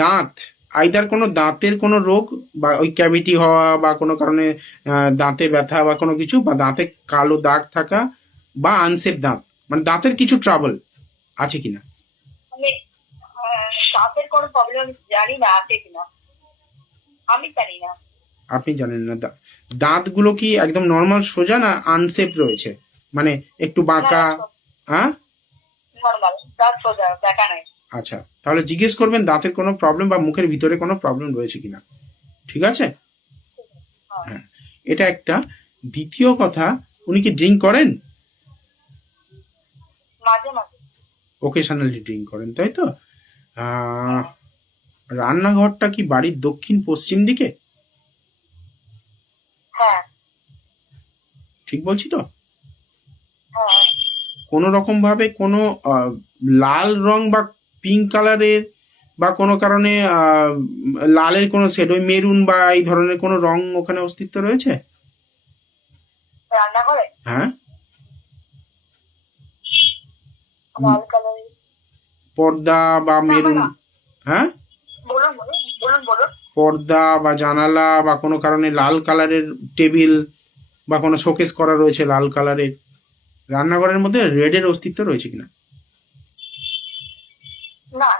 দাঁত, আইদার কোনো দাঁতের কোনো রোগ বা ওই ক্যাভিটি হওয়া বা কোনো কারণে দাঁতে ব্যথা বা কোনো কিছু, বা দাঁতে কালো দাগ থাকা বা আনসেফ দাঁত, মানে দাঁতের কিছু ট্রাবল আছে কিনা? মানে দাঁতের কোনো প্রবলেম জানি না আছে কিনা, আমি জানি না। আপনি জানেন না? দাঁতগুলো কি একদম নর্মাল সোজা না আনসেফ রয়েছে, মানে একটু বাঁকা? হ্যাঁ, নরমাল দাঁত সোজা, দেখা নাই। আচ্ছা, তাহলে জিজ্ঞেস করবেন দাঁতের কোনো প্রবলেম বা মুখের ভিতরে কোনো প্রবলেম রয়েছে কিনা, ঠিক আছে? হ্যাঁ, এটা একটা। দ্বিতীয় কথা, উনি কি ড্রিঙ্ক করেন? মাঝে মাঝে। ওকেশনালি ড্রিঙ্ক করেন, তাই তো? রান্নাঘরটা কি বাড়ির দক্ষিণ পশ্চিম দিকে? হ্যাঁ ঠিক বলছি তো? হ্যাঁ, কোনো রকম ভাবে কোনো লাল রং বা পিঙ্ক কালারের বা কোনো কারণে লালের কোনো শেড, ওই মেরুন বা এই ধরনের কোনো রং ওখানে অস্তিত্ব রয়েছে? রান্নাঘরে হ্যাঁ, লাল কালারের। পর্দা বা না, মেরুন? না। হ্যাঁ, বলুন বলুন বলুন বলুন। পর্দা বা জানালা বা কোনো কারণে লাল কালারের টেবিল বা কোনো শোকেস করা রয়েছে লাল কালারের, রান্নাঘরের মধ্যে রেডের অস্তিত্ব রয়েছে কিনা? না,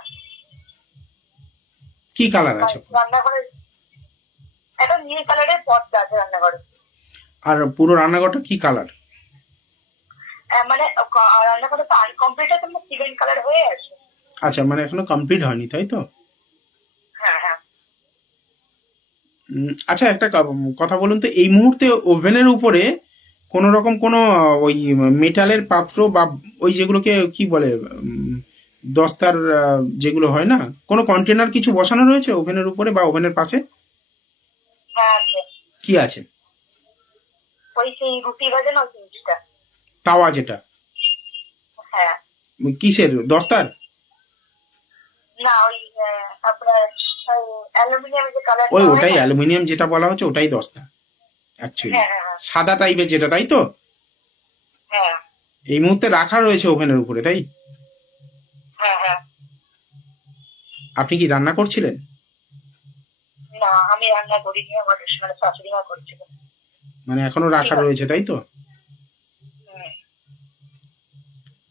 কি কালার আছে? রান্নাঘরে একটা নীল কালারের পর্দা আছে রান্নাঘরে। আর পুরো রান্নাঘরটা কি কালার? মানে রান্নাঘরে তো আনকমপ্লিট আছে, মানে সিমেন্ট কালার হয়ে আছে। আচ্ছা, মানে এখনো কমপ্লিট হয়নি, তাই তো? হ্যাঁ হ্যাঁ। আচ্ছা, একটা কথা বলুন তো, এই মুহূর্তে ওভেনের উপরে কোনো রকম কোনো ওই মেটালের পাত্র বা ওই যেগুলোকে কি বলে, দস্তার যেগুলো হয় না, কোনো কন্টেনার কিছু বসানো রয়েছে ওভেনের উপরে বা ওভেনের পাশে? হ্যাঁ আছে। কি আছে? ওই সেই রুটি ভাজে না ওই জিনিসটা। তাওয়া যেটা? হ্যাঁ। কিসের দস্তার? না, ওই আপনার অ্যালুমিনিয়াম যে কালার ওই ওটাই অ্যালুমিনিয়াম যেটা বলা হচ্ছে, ওটাই দস্তা অ্যাকচুয়ালি, হ্যাঁ হ্যাঁ সাদা টাইপের যেটা, তাই তো? হ্যাঁ এই মুহূর্তে রাখা রয়েছে ওভেনের উপরে, তাই? হ্যাঁ হ্যাঁ। আপনি কি রান্না করছিলেন? না, আমি রান্না করিনি, আমার মানে শাশুড়ি মা করছিল। মানে এখনো রাখা ঠিক আছে। রয়েছে, তাই তো? হুম।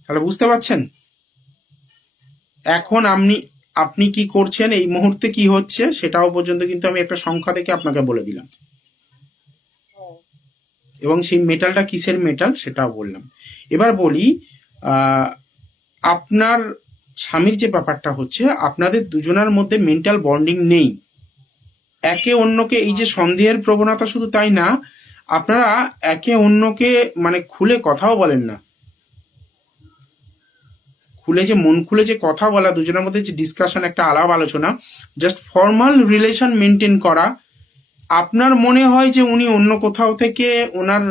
তাহলে বুঝতে পারছেন এখন আপনি আপনি কি করছেন, এই মুহূর্তে কি হচ্ছে, সেটাও পর্যন্ত কিন্তু আমি একটা সংখ্যা থেকে আপনাকে বলে দিলাম, হুম। এবং সেই মেটালটা কিসের মেটাল সেটাও বললাম। এবার বলি, আপনার স্বামীর যে ব্যাপারটা হচ্ছে, আপনাদের দুজনের মধ্যে মেন্টাল বন্ডিং নেই, একে অন্যকে, এই যে সন্দেহের প্রবণতা, শুধু তাই না, আপনারা একে অন্যকে মানে খুলে কথাও বলেন না, খুলে যে মন খুলে যে কথা বলা, দুজনের মধ্যে যে ডিসকাশন, একটা আলাপ আলোচনা, জাস্ট ফর্মাল রিলেশন মেনটেন করা, আপনার মনে হয় যে উনি অন্য কোথাও থেকে ওনার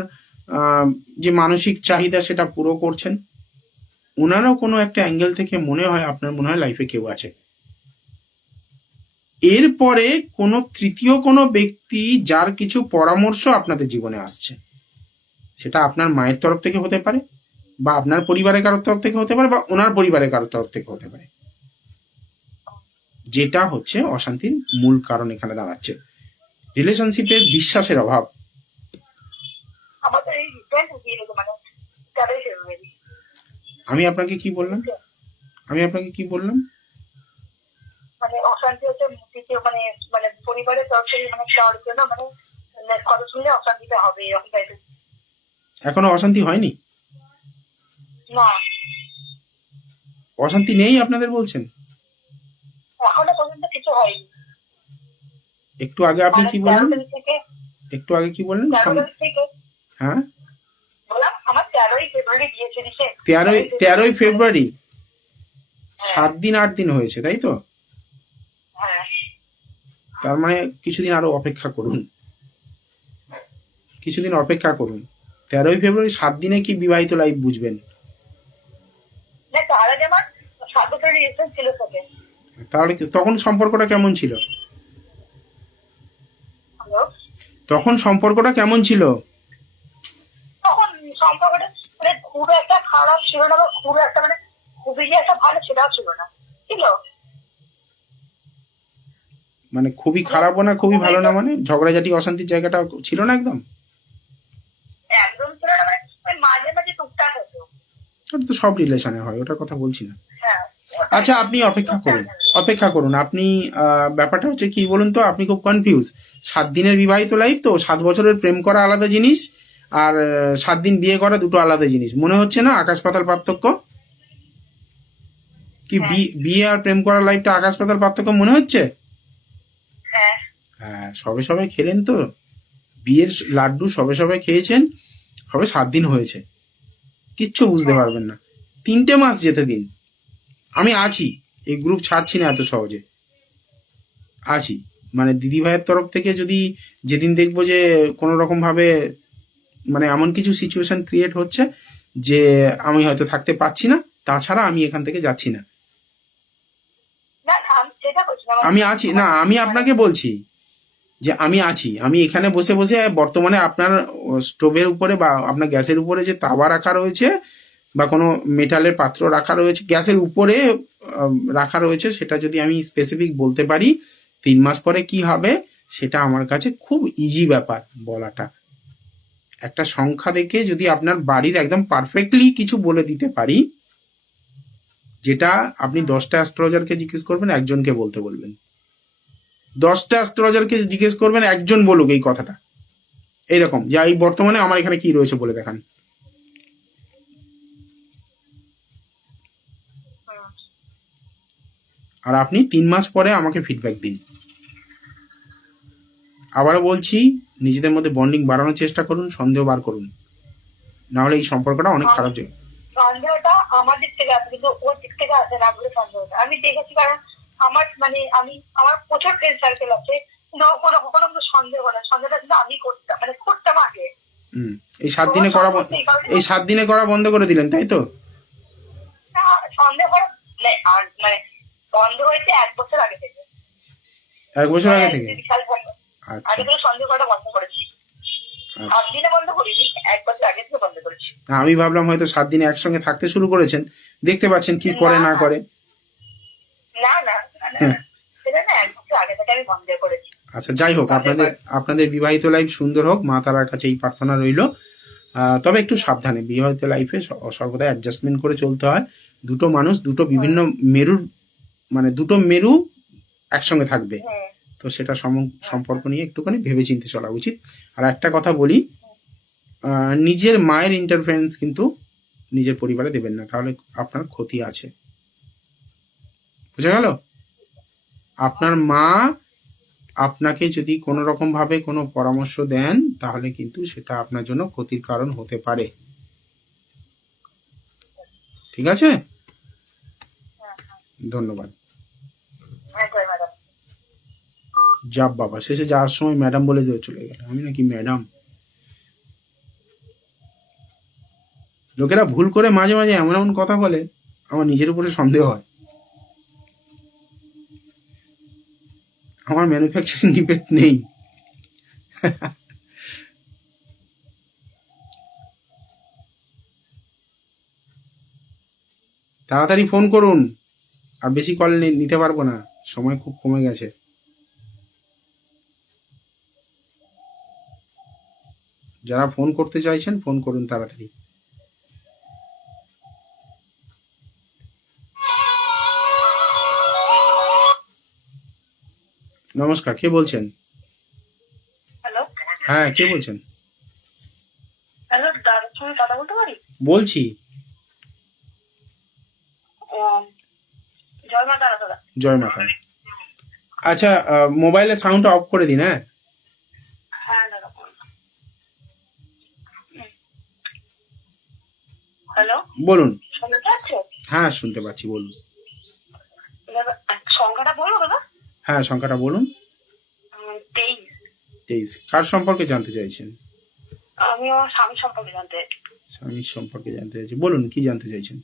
যে মানসিক চাহিদা সেটা পুরো করছেন, ওনারও কোনো একটা অ্যাঙ্গেল থেকে মনে হয়, আপনার মনে হয় লাইফে কেউ আছে। এরপরে কোনো তৃতীয় কোনো ব্যক্তি যার কিছু পরামর্শ আপনাদের জীবনে আসছে, সেটা আপনার মায়ের তরফ থেকে হতে পারে, বা আপনার পরিবারের কারোর তরফ থেকে হতে পারে, বা ওনার পরিবারের কারোর তরফ থেকে হতে পারে, যেটা হচ্ছে অশান্তির মূল কারণ এখানে দাঁড়াচ্ছে, রিলেশনশিপের বিশ্বাসের অভাব। আমাদের এই রিসেন্ট বিয়ে হলো, মানে 13 ফেব্রুয়ারি। আমি আপনাকে কি বললাম? আমি আপনাকে কি বললাম? মানে অশান্তি হচ্ছে দ্বিতীয়, মানে মানে পরিবারের তরফ থেকে, মানে কারোর জন্য মানে কথা শুনলে অশান্তিটা হবে এরকম টাইপের। এখনো অশান্তি হয়নি? না, অশান্তি নেই আপনাদের বলছেন? এখনো পর্যন্ত কিছু হয়নি। একটু আগে আপনি মানে কি 13 বললেন? তারিখ থেকে, একটু আগে কি বললেন? 13 তারিখ থেকে হ্যাঁ, বললাম আমার 13ই ফেব্রুয়ারি দিয়েছে রিসেন্ট। 13ই ফেব্রুয়ারি, হ্যাঁ 7 দিন 8 দিন হয়েছে, তাই তো? হ্যাঁ। তার মানে কিছুদিন আরো অপেক্ষা করুন, কিছুদিন অপেক্ষা করুন। 13ই ফেব্রুয়ারি 7 দিনে কি বিবাহিত লাইফ বুঝবেন? না, তার আগে আমার 7 বছরের রিলেশন ছিল সাথে। তাহলে তখন সম্পর্কটা কেমন ছিল? হ্যালো। তখন সম্পর্কটা কেমন ছিল? তখন সম্পর্কটা মানে খুব একটা খারাপ ছিল না, বা খুব একটা মানে খুবই যে একটা ভালো সেটাও ছিল না, ছিল। মানে খুবই খারাপও না খুবই ভালো না, মানে ঝগড়াঝাটি অশান্তির জায়গাটা ছিল না একদম? একদম ছিল না, মানে ওই মাঝে মাঝে টুকটাক হতো। ওটা তো সব রিলেশনে হয়, ওটার কথা বলছি না। হ্যাঁ। আচ্ছা, আপনি অপেক্ষা করুন, অপেক্ষা করুন। আপনি ব্যাপারটা হচ্ছে কি বলুন তো, আপনি খুব কনফিউজ। 7 দিনের বিবাহিত লাইফ তো, 7 বছরের প্রেম করা আলাদা জিনিস, আর 7 দিন বিয়ে করা দুটো আলাদা জিনিস। মনে হচ্ছে না আকাশ পাতাল পার্থক্য? কি বিয়ে আর প্রেম করার লাইফটা আকাশ পাতাল পার্থক্য মনে হচ্ছে? হ্যাঁ হ্যাঁ, সবে সবে খেলেন তো, বিয়ের লাড্ডু সবে সবে খেয়েছেন, সবে 7 দিন হয়েছে, কিচ্ছু বুঝতে পারবেন না। 3টে মাস যেতে দিন, আমি আছি, এই গ্রুপ ছাড়ছি না এত সহজে, আছি। মানে দিদি ভাইয়ের তরফ থেকে যদি যেদিন দেখবো যে কোনো রকম ভাবে মানে এমন কিছু সিচুয়েশন ক্রিয়েট হচ্ছে যে আমি হয়তো থাকতে পারছি না, তাছাড়া আমি এখান থেকে যাচ্ছি না। না, আমি আছি না, আমি আপনাকে বলছি যে আমি আছি, আমি এখানে বসে বসে বর্তমানে আপনার স্টোভের উপরে বা আপনার গ্যাসের উপরে যে তাওয়া রাখা রয়েছে বা কোনো মেটালের পাত্র রাখা রয়েছে গ্যাসের উপরে রাখা রয়েছে, সেটা যদি আমি স্পেসিফিক বলতে পারি 3 মাস পরে কি হবে, সেটা আমার কাছে খুব ইজি ব্যাপার বলাটা। একটা সংখ্যা দেখে যদি আপনার বাড়ির একদম পারফেক্টলি কিছু বলে দিতে পারি, যেটা আপনি 10টা অ্যাস্ট্রোলজারকে জিজ্ঞেস করবেন, একজনকে বলতে বলবেন। 10টা অ্যাস্ট্রোলজারকে জিজ্ঞেস করবেন, একজন বলুক এই কথাটা, এইরকম যে এই বর্তমানে আমার এখানে কি রয়েছে বলে দেখান। আর আপনি 3 মাস পরে আমাকে ফিডব্যাক দিন। আবারও বলছি, নিজেদের মধ্যে বন্ডিং বাড়ানোর চেষ্টা করুন, সন্দেহ বার করুন, না হলে এই সম্পর্কটা অনেক খারাপ যাবে। সন্দেহটা আমার দিক থেকে আছে, কিন্তু ওর দিক থেকে আসে না বলে সন্দেহটা আমি দেখেছি। কারণ আমার আমার প্রচুর ফ্রেন্ড সার্কেল আছে, কিন্তু কখনো কখনো সন্দেহটা কিন্তু আমি করতাম আগে। এই 7 দিনে করা এই 7 দিনে করা বন্ধ করে দিলেন, তাই তো? সন্দেহ করা বন্ধ হয়েছে 1 বছর আগে থেকে। 1 বছর আগে থেকে? আচ্ছা, আগে থেকে সন্দেহ করা বন্ধ করেছি। 7 দিনে বন্ধ করিনি, 1 বছর আগে থেকে বন্ধ করেছি। আমি ভাবলাম হয়তো 7 দিনে একসঙ্গে থাকতে শুরু করেছেন, দেখতে পাচ্ছেন কি করে না করে। না সেটা না, 1 বছর আগে থেকে আমি বন্ধ করেছি। আচ্ছা, যাই হোক, আপনাদের বিবাহিত লাইফ সুন্দর হোক, মা তারার কাছে এই প্রার্থনা রইল। তবে একটু সাবধানে, বিবাহিত লাইফে সর্বদা অ্যাডজাস্টমেন্ট করে চলতে হয়। দুটো মানুষ, দুটো বিভিন্ন মেরুর, মানে দুটো মেরু একসঙ্গে থাকবে, তো সেটা সম্পর্ক নিয়ে একটুখানি ভেবেচিন্তে চলা উচিত। আর একটা কথা বলি, নিজের মায়ের ইন্টারফারেন্স কিন্তু নিজের পরিবারে দেবেন না, তাহলে আপনার ক্ষতি আছে। বুঝা গেল? আপনার মা আপনাকে যদি কোনো রকম ভাবে কোনো পরামর্শ দেন, তাহলে কিন্তু সেটা আপনার জন্য ক্ষতির কারণ হতে পারে। ঠিক আছে? ধন্যবাদ। যাব বাবা, শেষে যাওয়ার সময় ম্যাডাম বলে দিয়ে চলে গেল। আমি নাকি ম্যাডাম? লোকেরা ভুল করে মাঝে মাঝে এমন এমন কথা বলে, আমার নিজের উপরে সন্দেহ হয়। আমার ম্যানুফ্যাকচারিং ডিফেক্ট নেই। তাড়াতাড়ি ফোন করুন, আর বেশি কল নিতে পারবো না, সময় খুব কমে গেছে। যারা ফোন করতে চাইছেন ফোন করুন তাড়াতাড়ি। নমস্কার, কে বলছেন? হ্যালো, হ্যাঁ, কে বলছেন? হ্যালো, দাদার সঙ্গে কথা বলতে পারি? বলছি। জয় মা তারা। দাদা, জয় মাতা। আচ্ছা, মোবাইলের সাউন্ডটা অফ করে দিন। হ্যাঁ দাদা। হ্যালো, বলুন। শুনতে পাচ্ছো? হ্যাঁ, শুনতে পাচ্ছি, বলুন। দাদা, সংখ্যাটা বলো দাদা। হ্যাঁ, সংখ্যাটা বলুন। 23। 23। কার সম্পর্কে জানতে চাইছেন? আমি আমার স্বামী সম্পর্কে জানতে চাইছি। স্বামীর সম্পর্কে জানতে চাইছি, বলুন কি জানতে চাইছেন।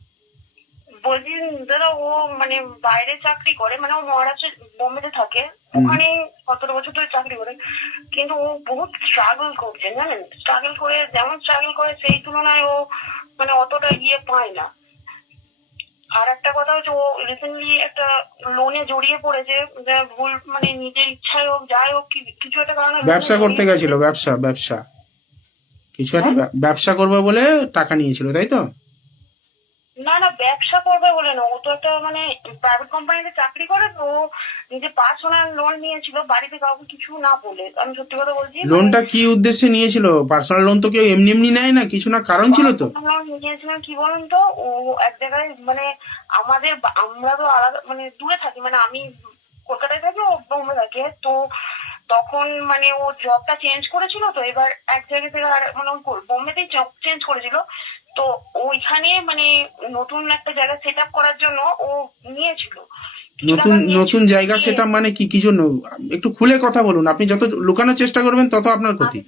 বলছি দাদা, ও বাইরে চাকরি করে, ও মহারাষ্ট্রের বোম্বেতে থাকে। ওখানে 17 বছর ধরে চাকরি করে, কিন্তু ও বহুত স্ট্রাগল করছে, জানেন। স্ট্রাগল করে, যেমন স্ট্রাগল করে সেই তুলনায় ও অতটা পায় না। আর একটা কথা হচ্ছে, ও রিসেন্টলি একটা লোনে জড়িয়ে পড়েছে, ভুল নিজের ইচ্ছায় হোক, যাই হোক, কিছু একটা কারণে ব্যবসা করতে গেছিল, ব্যবসা কিছু একটা ব্যবসা করবে বলে টাকা নিয়েছিল, তাই তো? না, ব্যবসা করবে বলে না, ও তো একটা প্রাইভেট কোম্পানিতে চাকরি করে, তো ও নিজে পার্সোনাল লোন নিয়েছিল, বাড়িতে কাউকে কিছু না বলে। আমি সত্যি কথা বলছি। লোনটা কি উদ্দেশ্যে নিয়েছিল? পার্সোনাল লোন তো কেউ এমনি এমনি নেয় না, কিছু না কারণ ছিল তো। নিয়েছিলাম কি বলুন তো, ও এক জায়গায় আমরা তো আলাদা, দূরে থাকি, আমি কলকাতায় থাকি, ও বোম্বে থাকে। তো তখন ও জবটা চেঞ্জ করেছিল, তো এবার এক জায়গা থেকে আর বোম্বেতেই জব চেঞ্জ করেছিল। তো ওইখানে নতুন একটা জায়গা সেট আপ করার জন্য ও নিয়েছিল। নতুন জায়গা সেটা কি জন্য? একটু খুলে কথা বলুন। আপনি যত লুকানোর চেষ্টা করবেন তত আপনার ক্ষতি।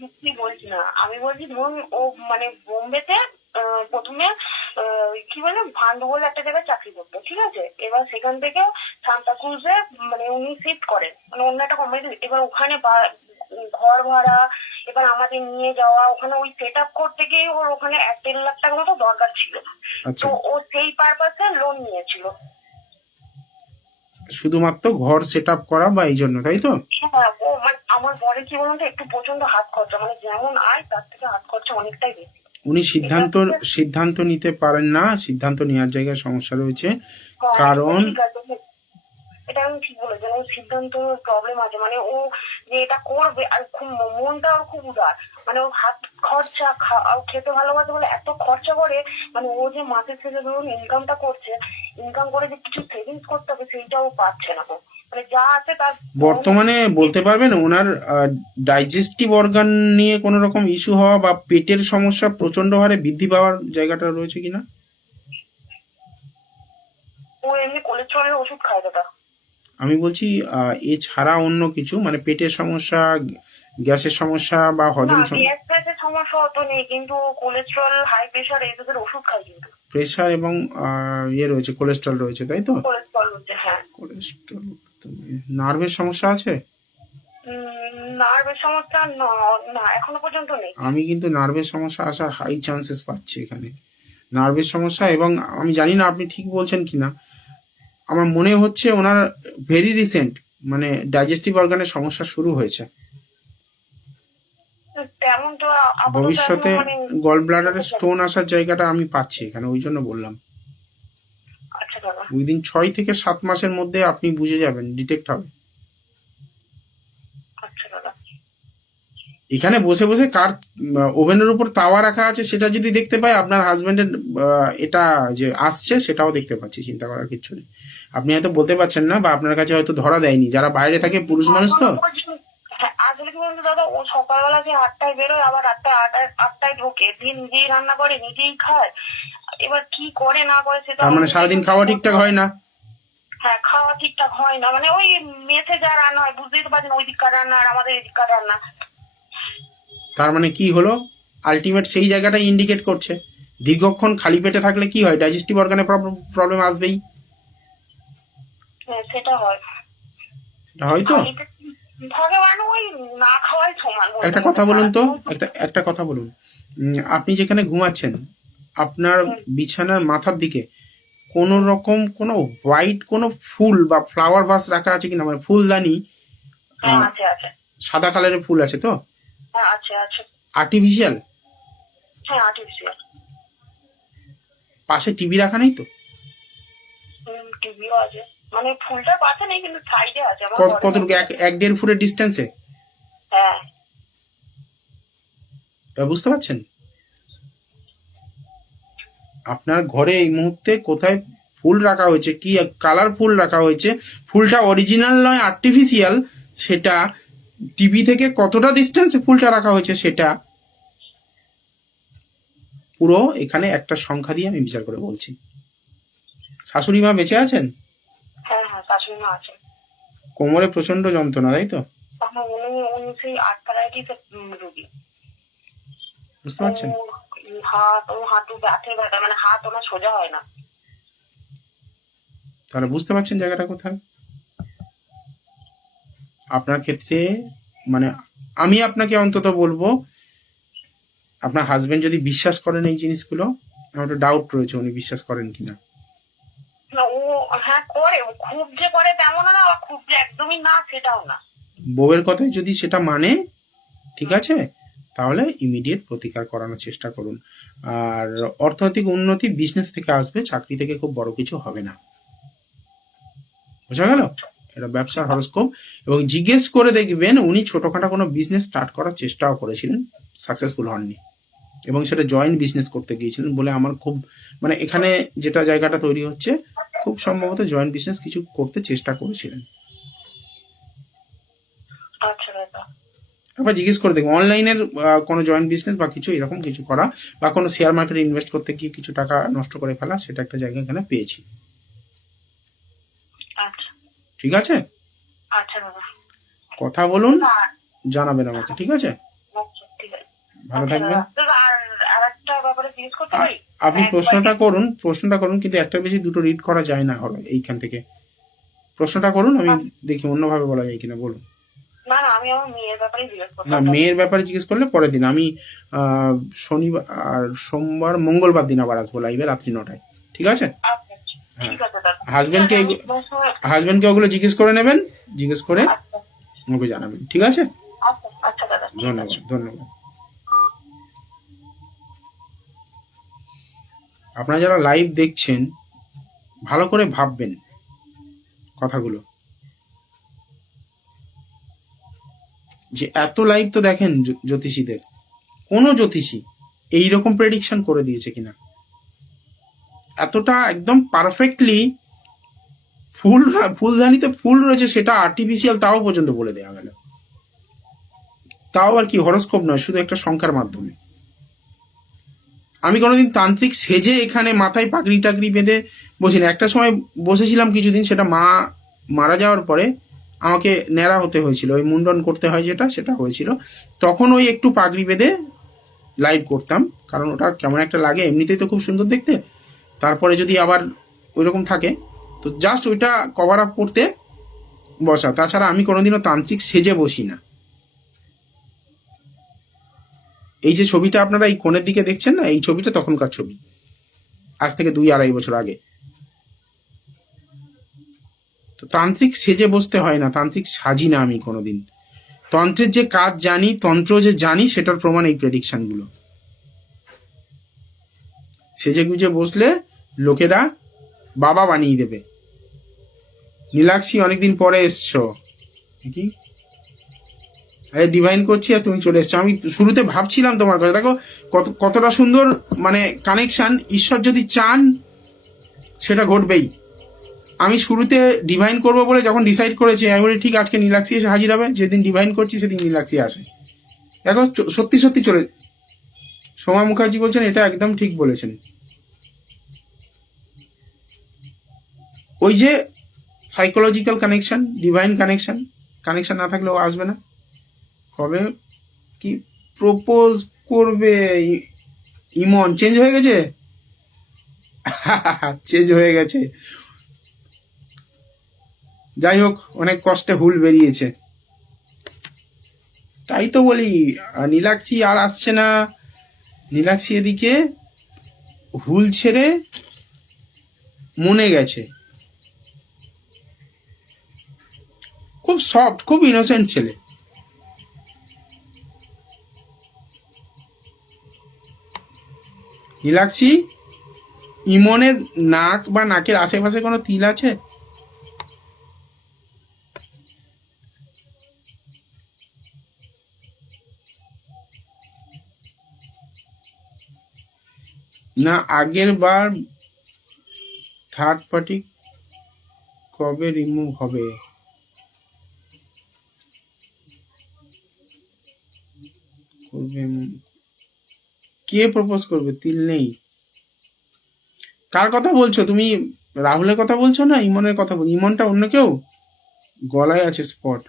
বলছি না, আমি বলছি ধরুন, ও বোম্বেতে প্রথমে কি বলে ভান্ডুবল একটা জায়গায় চাকরি করতো, ঠিক আছে। এবার সেখান থেকে সান্তাক্রুজে মানে উনি শিফট করেন, মানে অন্য একটা কোম্পানি। এবার ওখানে ঘর ভাড়া, এবার আমাদের নিয়ে যাওয়া, ওখানে ওই সেট আপ করতে গিয়ে ওর ওখানে 1-1.5 লাখ টাকা মতো দরকার ছিল। আচ্ছা, তো ও সেই পারপাসে লোন নিয়েছিল। শুধুমাত্র ঘর সেট আপ করা বা এই জন্য, তাই তো? হ্যাঁ, ও মানে আমার বরে কি বলুন তো, একটু প্রচন্ড হাত খরচা, মানে যেমন আয় তার থেকে হাত খরচা অনেকটাই বেশি। উনি সিদ্ধান্ত নিতে পারেন না, সিদ্ধান্ত নেওয়ার জায়গায় সমস্যা রয়েছে। হ্যাঁ, কারণ ঠিক আছে, এটা আমি ঠিক বলেছেন, ওর সিদ্ধান্ত প্রবলেম আছে, মানে ও যে এটা করবে, আর খুব মনটা ওর খুব উদার, মানে ওর হাত খরচা খেতে ভালোবাসে বলে এত খরচা করে, মানে ও যে মাসের শেষে ধরুন ইনকামটা করছে, ইনকাম করে যে কিছু সেভিংস করতে হবে সেইটাও পাচ্ছে না। তো মানে যা আছে তার বর্তমানে বলতে পারবেন ওনার ডাইজেস্টিভ অর্গান নিয়ে কোনো রকম ইস্যু হওয়া বা পেটের সমস্যা প্রচন্ড হারে বৃদ্ধি পাওয়ার জায়গাটা রয়েছে কিনা? ও এমনি কোলেস্ট্রলের ওষুধ খায় দাদা। আমি বলছি এছাড়া অন্য কিছু, মানে পেটের সমস্যা, গ্যাসের সমস্যা বা না, হজম গ্যাস ট্যাসের সমস্যা অত নেই, কিন্তু কোলেস্ট্রল, হাই প্রেশার এইসবের ওষুধ খাই কিন্তু। প্রেশার এবং রয়েছে, কোলেস্ট্রল রয়েছে, তাই তো? কোলেস্ট্রল হচ্ছে, হ্যাঁ। কোলেস্ট্রল। নার্ভের সমস্যা আছে? নার্ভের সমস্যা না, এখনো পর্যন্ত নেই। আমি কিন্তু নার্ভের সমস্যা আসার হাই চান্সেস পাচ্ছি এখানে। নার্ভের সমস্যা, এবং আমি জানি না আপনি ঠিক বলছেন কিনা, আমার মনে হচ্ছে ওনার ভেরি রিসেন্ট মানে ডাইজেস্টিভ অর্গানের সমস্যা শুরু হয়েছে। তেমন তো আপাতত ভবিষ্যতে এখনো মানে। গল ব্লাডারে স্টোন আসার জায়গাটা আমি পাচ্ছি এখানে, ওই জন্য বললাম। আচ্ছা দাদা। উইদিন 6 থেকে 7 মাসের মধ্যে আপনি বুঝে যাবেন, ডিটেক্ট হবে। আচ্ছা দাদা। এখানে বসে বসে কার ওভেনের উপর তাওয়া রাখা আছে সেটা যদি দেখতে পাই, আপনার হাজবেন্ডের এটা যে আসছে সেটাও দেখতে পাচ্ছি, চিন্তা করার কিছু নেই। আপনি হয়তো বলতে পারছেন না, বা আপনার কাছে হয়তো ধরা দেয়নি, যারা বাইরে থাকে পুরুষ মানুষ তো। হ্যাঁ, আসলে কি বলতো দাদা, ও সকালবেলা যে 8টায় বেরোয়, আবার 8টায় ঢোকে, দিয়ে নিজেই রান্না করে, নিজেই খায়। এবার কি করে না করে সেটা তার মানে সারাদিন খাওয়া ঠিকঠাক হয় না? হ্যাঁ, খাওয়া ঠিকঠাক হয় না, মানে ওই মেসে যা রান্না হয়, বুঝতেই তো পারছেন, ওই দিককার রান্না আর আমাদের এদিককার রান্না। তার মানে কি হলো, আলটিমেট সেই জায়গাটাই ইন্ডিকেট করছে। দীর্ঘক্ষণ খালি পেটে থাকলে কি হয়, ডাইজেস্টিভ অর্গানে প্রবলেম আসবেই। হ্যাঁ, সেটা হয়। এটা হয়তো থাকে মানে ওই না খাওয়াই সমান। একটা কথা বলুন তো, একটা কথা বলুন, আপনি যেখানে ঘুমাচ্ছেন আপনার বিছানার মাথার দিকে কোনো রকম কোনো হোয়াইট কোনো ফুল বা ফ্লাওয়ার ভাস রাখা আছে কিনা, মানে ফুলদানি? হ্যাঁ, আছে আছে। সাদা কালারের ফুল আছে তো? হ্যাঁ, আছে আছে। আর্টিফিশিয়াল? হ্যাঁ, আর্টিফিশিয়াল। পাশে টিভি রাখা নেই তো? টিভিও আছে, মানে ফুলটা পাশে নেই কিন্তু সাইডে আছে আমার ঘরে। কতটুকু, 1-1.5 ফুটের ডিস্টেন্সে? হ্যাঁ। বুঝতে পারছেন আপনার ঘরে এই মুহূর্তে কোথায় ফুল রাখা হয়েছে, কি কালার ফুল রাখা হয়েছে, ফুলটা অরিজিনাল নয় আর্টিফিশিয়াল, সেটা টিভি থেকে কতটা ডিস্টেন্সে ফুলটা রাখা হয়েছে, সেটা পুরো এখানে একটা সংখ্যা দিয়ে আমি বিচার করে বলছি। শাশুড়ি মা বেঁচে আছেন? হ্যাঁ হ্যাঁ, শাশুড়ি মা আছে। কোমরে প্রচন্ড যন্ত্রণা, তাই তো? উনি সেই আর্থারাইটিস রোগী। বুঝতে পারছেন? হাঁটু ব্যথা, মানে হাত ওনার সোজা হয় না। তাহলে বুঝতে পারছেন জায়গাটা কোথায়। আপনার ক্ষেত্রে মানে আমি আপনাকে অন্তত বলবো, আপনার হাজবেন্ড যদি বিশ্বাস করেন এই জিনিসগুলো, আমার একটু ডাউট রয়েছে উনি বিশ্বাস করেন কিনা। না, ও হ্যাঁ করে, খুব যে করে তেমন না, আবার খুব যে একদমই না সেটাও না। বউয়ের কথায় যদি সেটা মানে, ঠিক আছে, তাহলে ইমিডিয়েট প্রতিকার করানোর চেষ্টা করুন। আর অর্থনৈতিক উন্নতি বিজনেস থেকে আসবে, চাকরি থেকে খুব বড় কিছু হবে না। বোঝা গেল? এটা ব্যবসার হরোস্কোপ। এবং জিজ্ঞেস করে দেখবেন উনি ছোটখাটো কোনো বিজনেস স্টার্ট করার চেষ্টাও করেছিলেন, সাকসেসফুল হননি, এবং সেটা জয়েন্ট বিজনেস করতে গিয়েছিলেন বলে আমার খুব মানে এখানে যেটা জায়গাটা তৈরি হচ্ছে, খুব সম্ভবত জয়েন্ট বিজনেস কিছু করতে চেষ্টা করেছিলেন। আচ্ছা দাদা। একবার জিজ্ঞেস করে দেখবো অনলাইনের কোনো জয়েন্ট বিজনেস বা কিছু এরকম কিছু করা, বা কোনো শেয়ার মার্কেটে ইনভেস্ট করতে গিয়ে কিছু টাকা নষ্ট করে ফেলা, সেটা একটা জায়গা এখানে পেয়েছি। আচ্ছা। ঠিক আছে, আচ্ছা দাদা। কথা বলুন, জানাবেন আমাকে, ঠিক আছে? আচ্ছা, ঠিক আছে। ভালো থাকবেন। আর আরেকটা ব্যাপারে জিজ্ঞেস করতে পারি? আপনি প্রশ্নটা করুন কিন্তু একটা বেশি দুটো রিড করা যায় না হবে এইখান থেকে। প্রশ্নটা করুন, আমি দেখি অন্যভাবে বলা যায় কিনা, বলুন। না না, আমি আমার মেয়ের ব্যাপারে জিজ্ঞেস না, করতাম। মেয়ের ব্যাপারে জিজ্ঞেস করলে পরের দিন। আমি শনিবার আর সোমবার মঙ্গলবার দিন আবার আসবো লাইভে রাত্রি 9টায়, ঠিক আছে? আচ্ছা, ঠিক আছে দাদা। হাজবেন্ডকে আমি তোমার সঙ্গে- হাজবেন্ডকে ওগুলো জিজ্ঞেস করে নেবেন, জিজ্ঞেস করে আচ্ছা ওকে জানাবেন, ঠিক আছে? আচ্ছা আচ্ছা দাদা, ঠিক আছে। ধন্যবাদ, ধন্যবাদ। আপনারা যারা লাইভ দেখছেন ভালো করে ভাববেন কথাগুলো, যে এত লাইভ তো দেখেন জ্যোতিষীদের, কোন জ্যোতিষী এইরকম প্রেডিকশন করে দিয়েছে কিনা, এতটা একদম পারফেক্টলি ফুলদানিতে ফুল রয়েছে সেটা আর্টিফিশিয়াল, তাও পর্যন্ত বলে দেওয়া গেল, তাও আর কি হরোস্কোপ নয়, শুধু একটা সংখ্যার মাধ্যমে। আমি কোনোদিন তান্ত্রিক সেজে এখানে মাথায় পাগড়ি টাগড়ি বেঁধে বসিনি। একটা সময় বসেছিলাম কিছুদিন, সেটা মা মারা যাওয়ার পরে আমাকে ন্যাড়া হতে হয়েছিল, ওই মুন্ডন করতে হয় যেটা, সেটা হয়েছিল। তখন ওই একটু পাগড়ি বেঁধে লাইভ করতাম, কারণ ওটা কেমন একটা লাগে, এমনিতেই তো খুব সুন্দর দেখতে, তারপরে যদি আবার ওইরকম থাকে তো জাস্ট ওইটা কভার আপ করতে বসা। তাছাড়া আমি কোনোদিনও তান্ত্রিক সেজে বসি না। এই যে ছবিটা আপনারা এই কোণের দিকে দেখছেন না, এই ছবিটা তখনকার ছবি, আজ থেকে 2-2.5 বছর আগে। তো তান্ত্রিক সেজে বসতে হয় না, তান্ত্রিক সাজি না আমি কোনোদিন। তন্ত্রের যে কাজ জানি, তন্ত্র যে জানি, সেটার প্রমাণ এই প্রেডিকশন গুলো। সেজে গুজে বসলে লোকেরা বাবা বানিয়ে দেবে। নীলাক্ষী অনেকদিন পরে এসছো, কি ডিভাইন করছি আর তুমি চলে এসছো। আমি শুরুতে ভাবছিলাম তোমার কথা, দেখো কতটা সুন্দর মানে কানেকশন। ঈশ্বর যদি চান সেটা ঘটবেই। আমি শুরুতে ডিভাইন করব বলে যখন ডিসাইড করেছি, আমি বলি ঠিক আজকে নীলাক্ষী এসে হাজির হবে, যেদিন ডিভাইন করছি সেদিন নীলাক্ষী আসে। দেখো সত্যি সত্যি চলে। সোমা মুখার্জি বলছেন এটা একদম ঠিক বলেছেন। ওই যে psychological connection, divine connection, connection না থাকলে ও আসবে না। কবে কি প্রপোজ করবে? ইমন চেঞ্জ হয়ে গেছে, চেঞ্জ হয়ে গেছে। যাই হোক, অনেক কষ্টে হুল বেরিয়েছে। তাই তো বলি নীলাক্ষী আর আসছে না। নীলাক্ষী এদিকে হুল ছেড়ে মনে গেছে। খুব সফট, খুব ইনোসেন্ট ছেলে। নীলাক্ষী, ইমনের নাক বা নাকের আশেপাশে কোনো তিল আছে? না, আগের বার থার্ড পার্টি কবে রিমুভ হবে? কে প্রপোজ করবে? তিল নেই। কার কথা বলছো তুমি? রাহুলের কথা বলছো না ইমনের কথা বল? ইমনটা অন্য কেউ, গলায় আছে স্পট।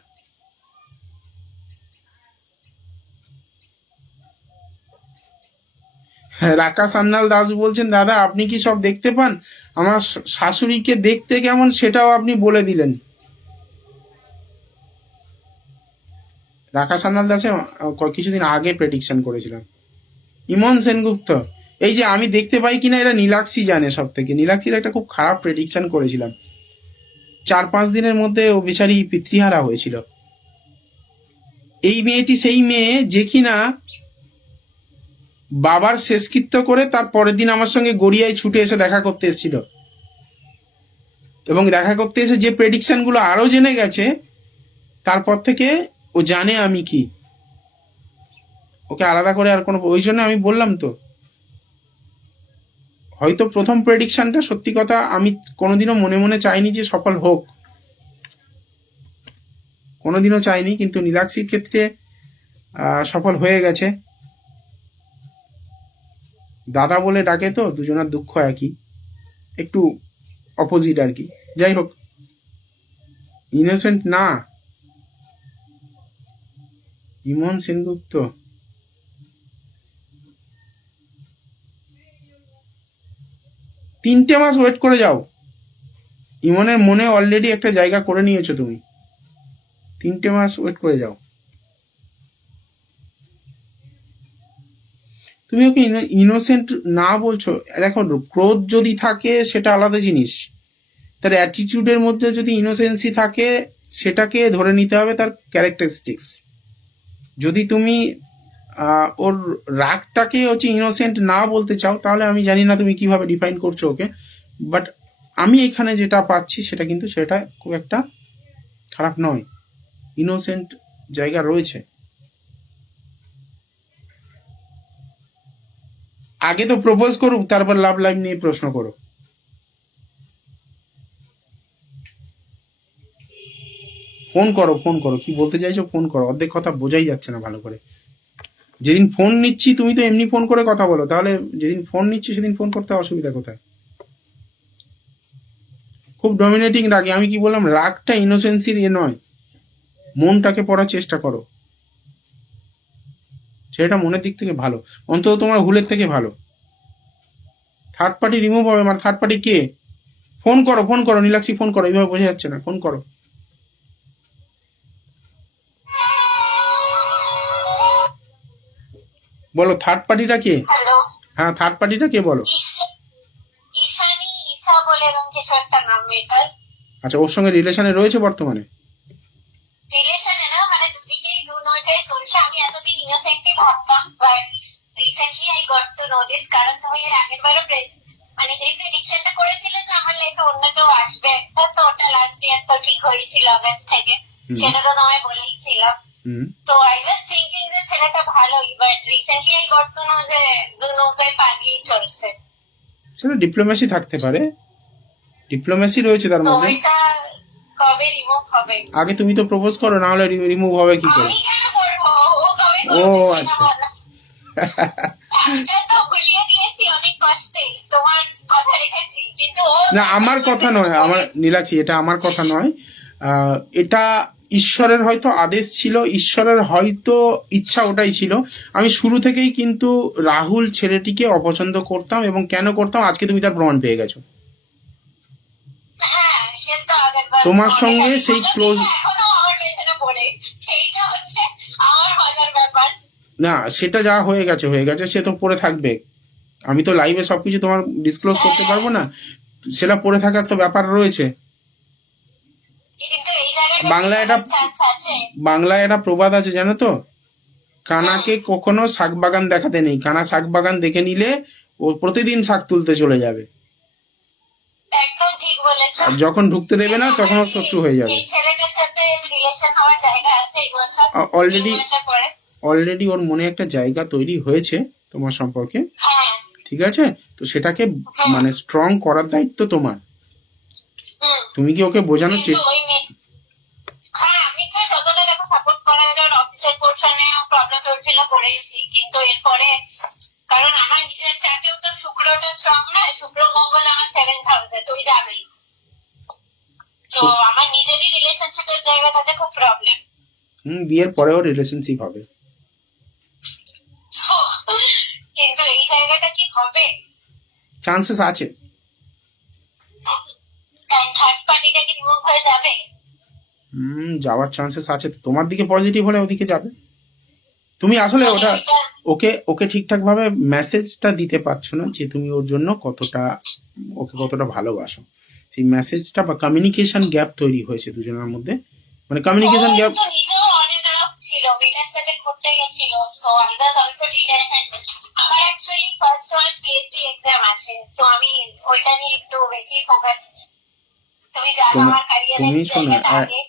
হ্যাঁ, রাকা সান্যাল দাস বলছেন দাদা আপনি কি সব দেখতে পান? আমার শাশুড়িকে দেখতে কেমন সেটাও আপনি বলে দিলেন। রাকা সান্যাল দাসে কিছুদিন আগে প্রেডিকশন করেছিলাম। ইমন সেনগুপ্ত, এই যে আমি দেখতে পাই কিনা এটা নীলাক্ষী জানে সব থেকে। নীলাক্ষীর একটা খুব খারাপ প্রেডিকশন করেছিলাম, 4-5 দিনের মধ্যে ও বেচারি পিতৃহারা হয়েছিল। এই মেয়েটি সেই মেয়ে যে কিনা বাবার শেষকৃত্য করে তার পরের দিন আমার সঙ্গে গড়িয়ায় ছুটে এসে দেখা করতে এসেছিল, এবং দেখা করতে এসে যে প্রেডিকশন গুলো আরো জেনে গেছে, তারপর থেকে ও জানে আমি কি। ওকে আলাদা করে আর কোনো, ওই জন্য আমি বললাম তো, হয়তো প্রথম প্রেডিকশনটা সত্যি কথা আমি কোনোদিনও মনে মনে চাইনি যে সফল হোক, কোনোদিনও চাইনি, কিন্তু নীলাক্ষীর ক্ষেত্রে সফল হয়ে গেছে। দাদা বলে ডাকে তো, দুজনের দুঃখ একই, একটু অপোজিট আর কি। যাই হোক, ইনোসেন্ট না ইমন সেনগুপ্ত। তিনটে মাস ওয়েট করে যাও, ইমনের মনে অলরেডি একটা জায়গা করে নিয়েছো তুমি, 3টে মাস ওয়েট করে যাও। তুমি ওকে ইনোসেন্ট না বলছো। দেখো, ক্রোধ যদি থাকে সেটা আলাদা জিনিস, তার অ্যাটিটিউডের মধ্যে যদি ইনোসেন্সি থাকে সেটাকে ধরে নিতে হবে তার ক্যারেক্টারিস্টিক্স। যদি তুমি ওর রাগটাকে হচ্ছে ইনোসেন্ট না বলতে চাও, তাহলে আমি জানি না তুমি কিভাবে ডিফাইন করছো ওকে, বাট আমি এখানে যেটা পাচ্ছি সেটা কিন্তু সেটা খুব একটা খারাপ নয়, ইনোসেন্ট জায়গা রয়েছে। আগে তো প্রপোজ করুক, তারপর লাভ লাইফ নিয়ে প্রশ্ন করো। ফোন করো, ফোন করো, কি বলতে চাইছো ফোন করো, অর্ধেক কথা বোঝাই যাচ্ছে না ভালো করে। যেদিন ফোন নিচ্ছি তুমি তো এমনি ফোন করে কথা বলো, তাহলে যেদিন ফোন নিচ্ছি সেদিন ফোন করতে অসুবিধা কোথায়? খুব ডমিনেটিং রাগে। আমি কি বললাম, রাগটা ইনোসেন্সির নয়, মনটাকে পড়ার চেষ্টা করো, সেটা মনের দিক থেকে ভালো, অন্তত তোমার ভুলের থেকে ভালো। থার্ড পার্টি রিমুভ হবে, মানে থার্ড পার্টি কে? ফোন করো, ফোন করো নীলাক্ষী, ফোন করো, এইভাবে বোঝা যাচ্ছে না, ফোন করো। বলো থার্ড পার্টিটা কে? হ্যালো, হ্যাঁ, থার্ড পার্টিটা কে বলো। ঈশানী, ঈশা বলে এরকম কিছু একটা নাম মেয়েটার। আচ্ছা, ওর সঙ্গে রিলেশনে রয়েছে বর্তমানে? রিলেশনে না, মানে দুদিকেই দু নয়টাই চলছে। আমি এতদিন ইনোসেন্টই ভাবতাম, but recently I got to know this. কারণ তুমি এর আগের বারও মানে যে প্রেডিকশনটা করেছিলে তো আমার লাইফে অন্য কেউ আসবে একটা, তো ওটা লাস্ট ইয়ার তো ঠিক হয়েছিল আগস্ট থেকে, সেটা তো তোমায় বলেইছিলাম। তো আই ওয়াজ থিঙ্কিং যে ছেলেটা ভালোই, but recently I got to know যে দু নৌকায় পা দিয়েই চলছে। সেটা ডিপ্লোম্যাসি থাকতে পারে, ডিপ্লোম্যাসি রয়েছে তার তো মধ্যে। এটা কবে রিমুভ হবে? আগে তুমি তো প্রপোজ করো, না হলে রিমুভ হবে কি করে? আমি কেন করবো, ও কবে ও করবে সেটা আচ্ছা। বলো। একটা তো গুলিয়ে দিয়েছি অনেক কষ্টে, তোমার কথা রেখেছি, কিন্তু ও না, আমার কথা নয়, আমার নীলাক্ষী, এটা আমার কথা নয়, এটা ঈশ্বরের হয়তো আদেশ ছিল, ঈশ্বরের হয়তো ইচ্ছা ওটাই ছিল। আমি শুরু থেকেই কিন্তু রাহুল ছেলেটিকে অপছন্দ করতাম, এবং কেন করতাম আজকে তুমি তার প্রমাণ পেয়ে গেছো। হ্যাঁ, সে তো আগেরবার তোমার অনেক সঙ্গে আগে সেই বললো, ক্লোজ, কিন্তু এখনো আমার পেছনে পড়ে, এইটা হচ্ছে আমার মজার ব্যাপার। না সেটা যা হয়ে গেছে হয়ে গেছে, সে তো পড়ে থাকবে। আমি তো লাইভে সবকিছু তোমার ডিসক্লোজ করতে পারবো না, সেটা পড়ে থাকার তো ব্যাপার রয়েছে। কিন্তু এই জায়গাটা বাংলায় একটা প্রবাদ আছে জানো তো, কানাকে কখনো শাক বাগান দেখাতে নেই, কানা শাক বাগান দেখে নিলে ও প্রতিদিন শাক তুলতে চলে যাবে, একদম ঠিক বলেছো। আর যখন ঢুকতে দেবে না তখন ও শত্রু হয়ে যাবে। এই ছেলেটার সাথে রিলেশন হওয়ার জায়গা আছে এই বছর, অলরেডি ওর মনে একটা জায়গা তৈরি হয়েছে তোমার সম্পর্কে, হ্যাঁ ঠিক আছে? তো সেটাকে মানে স্ট্রং করার দায়িত্ব তোমার। তুমি কি ওকে বোঝানোর চেষ্টা? হ্যাঁ, আমি তো যতটা দেখো সাপোর্ট করা যায়, অফিসের পোর্শনে প্রবলেম চলছিল করেছি, কিন্তু এরপরে কারণ আমার নিজের চাকরিও তো শুক্রটা স্ট্রং নয়, শুক্র মঙ্গল আমার 7th হাউসে, তুই যাবেই। তো আমার নিজেরই রিলেশনশিপের জায়গাটাতে খুব প্রবলেম। বিয়ের পরেও রিলেশনশিপ হবে, কিন্তু এই জায়গাটা কি হবে? চান্সেস আছে। থার্ড পার্টিটা কি রিমুভ হয়ে যাবে? যাওয়ার চান্সেস আছে, তোমার দিকে পজিটিভ হলে ওদিকে যাবে। তুমি আসলে ওটা ওকে ঠিকঠাক ভাবে মেসেজটা দিতে পারছো না যে তুমি ওর জন্য ওকে কতটা ভালোবাসো। সেই মেসেজটা বা কমিউনিকেশন গ্যাপ তৈরি হয়েছে দুজনের মধ্যে, মানে কমিউনিকেশন গ্যাপ। নিজেও অনেক ছিল, মেয়েটার সাথে ঘুরতে গেছিল, so I was also detention. আমার actually first one PhD exam আছে, তো আমি ওইটা নিয়ে একটু বেশি ফোকাসড। তুমি জানো আমার ক্যারিয়ারের জায়গাটা আগে।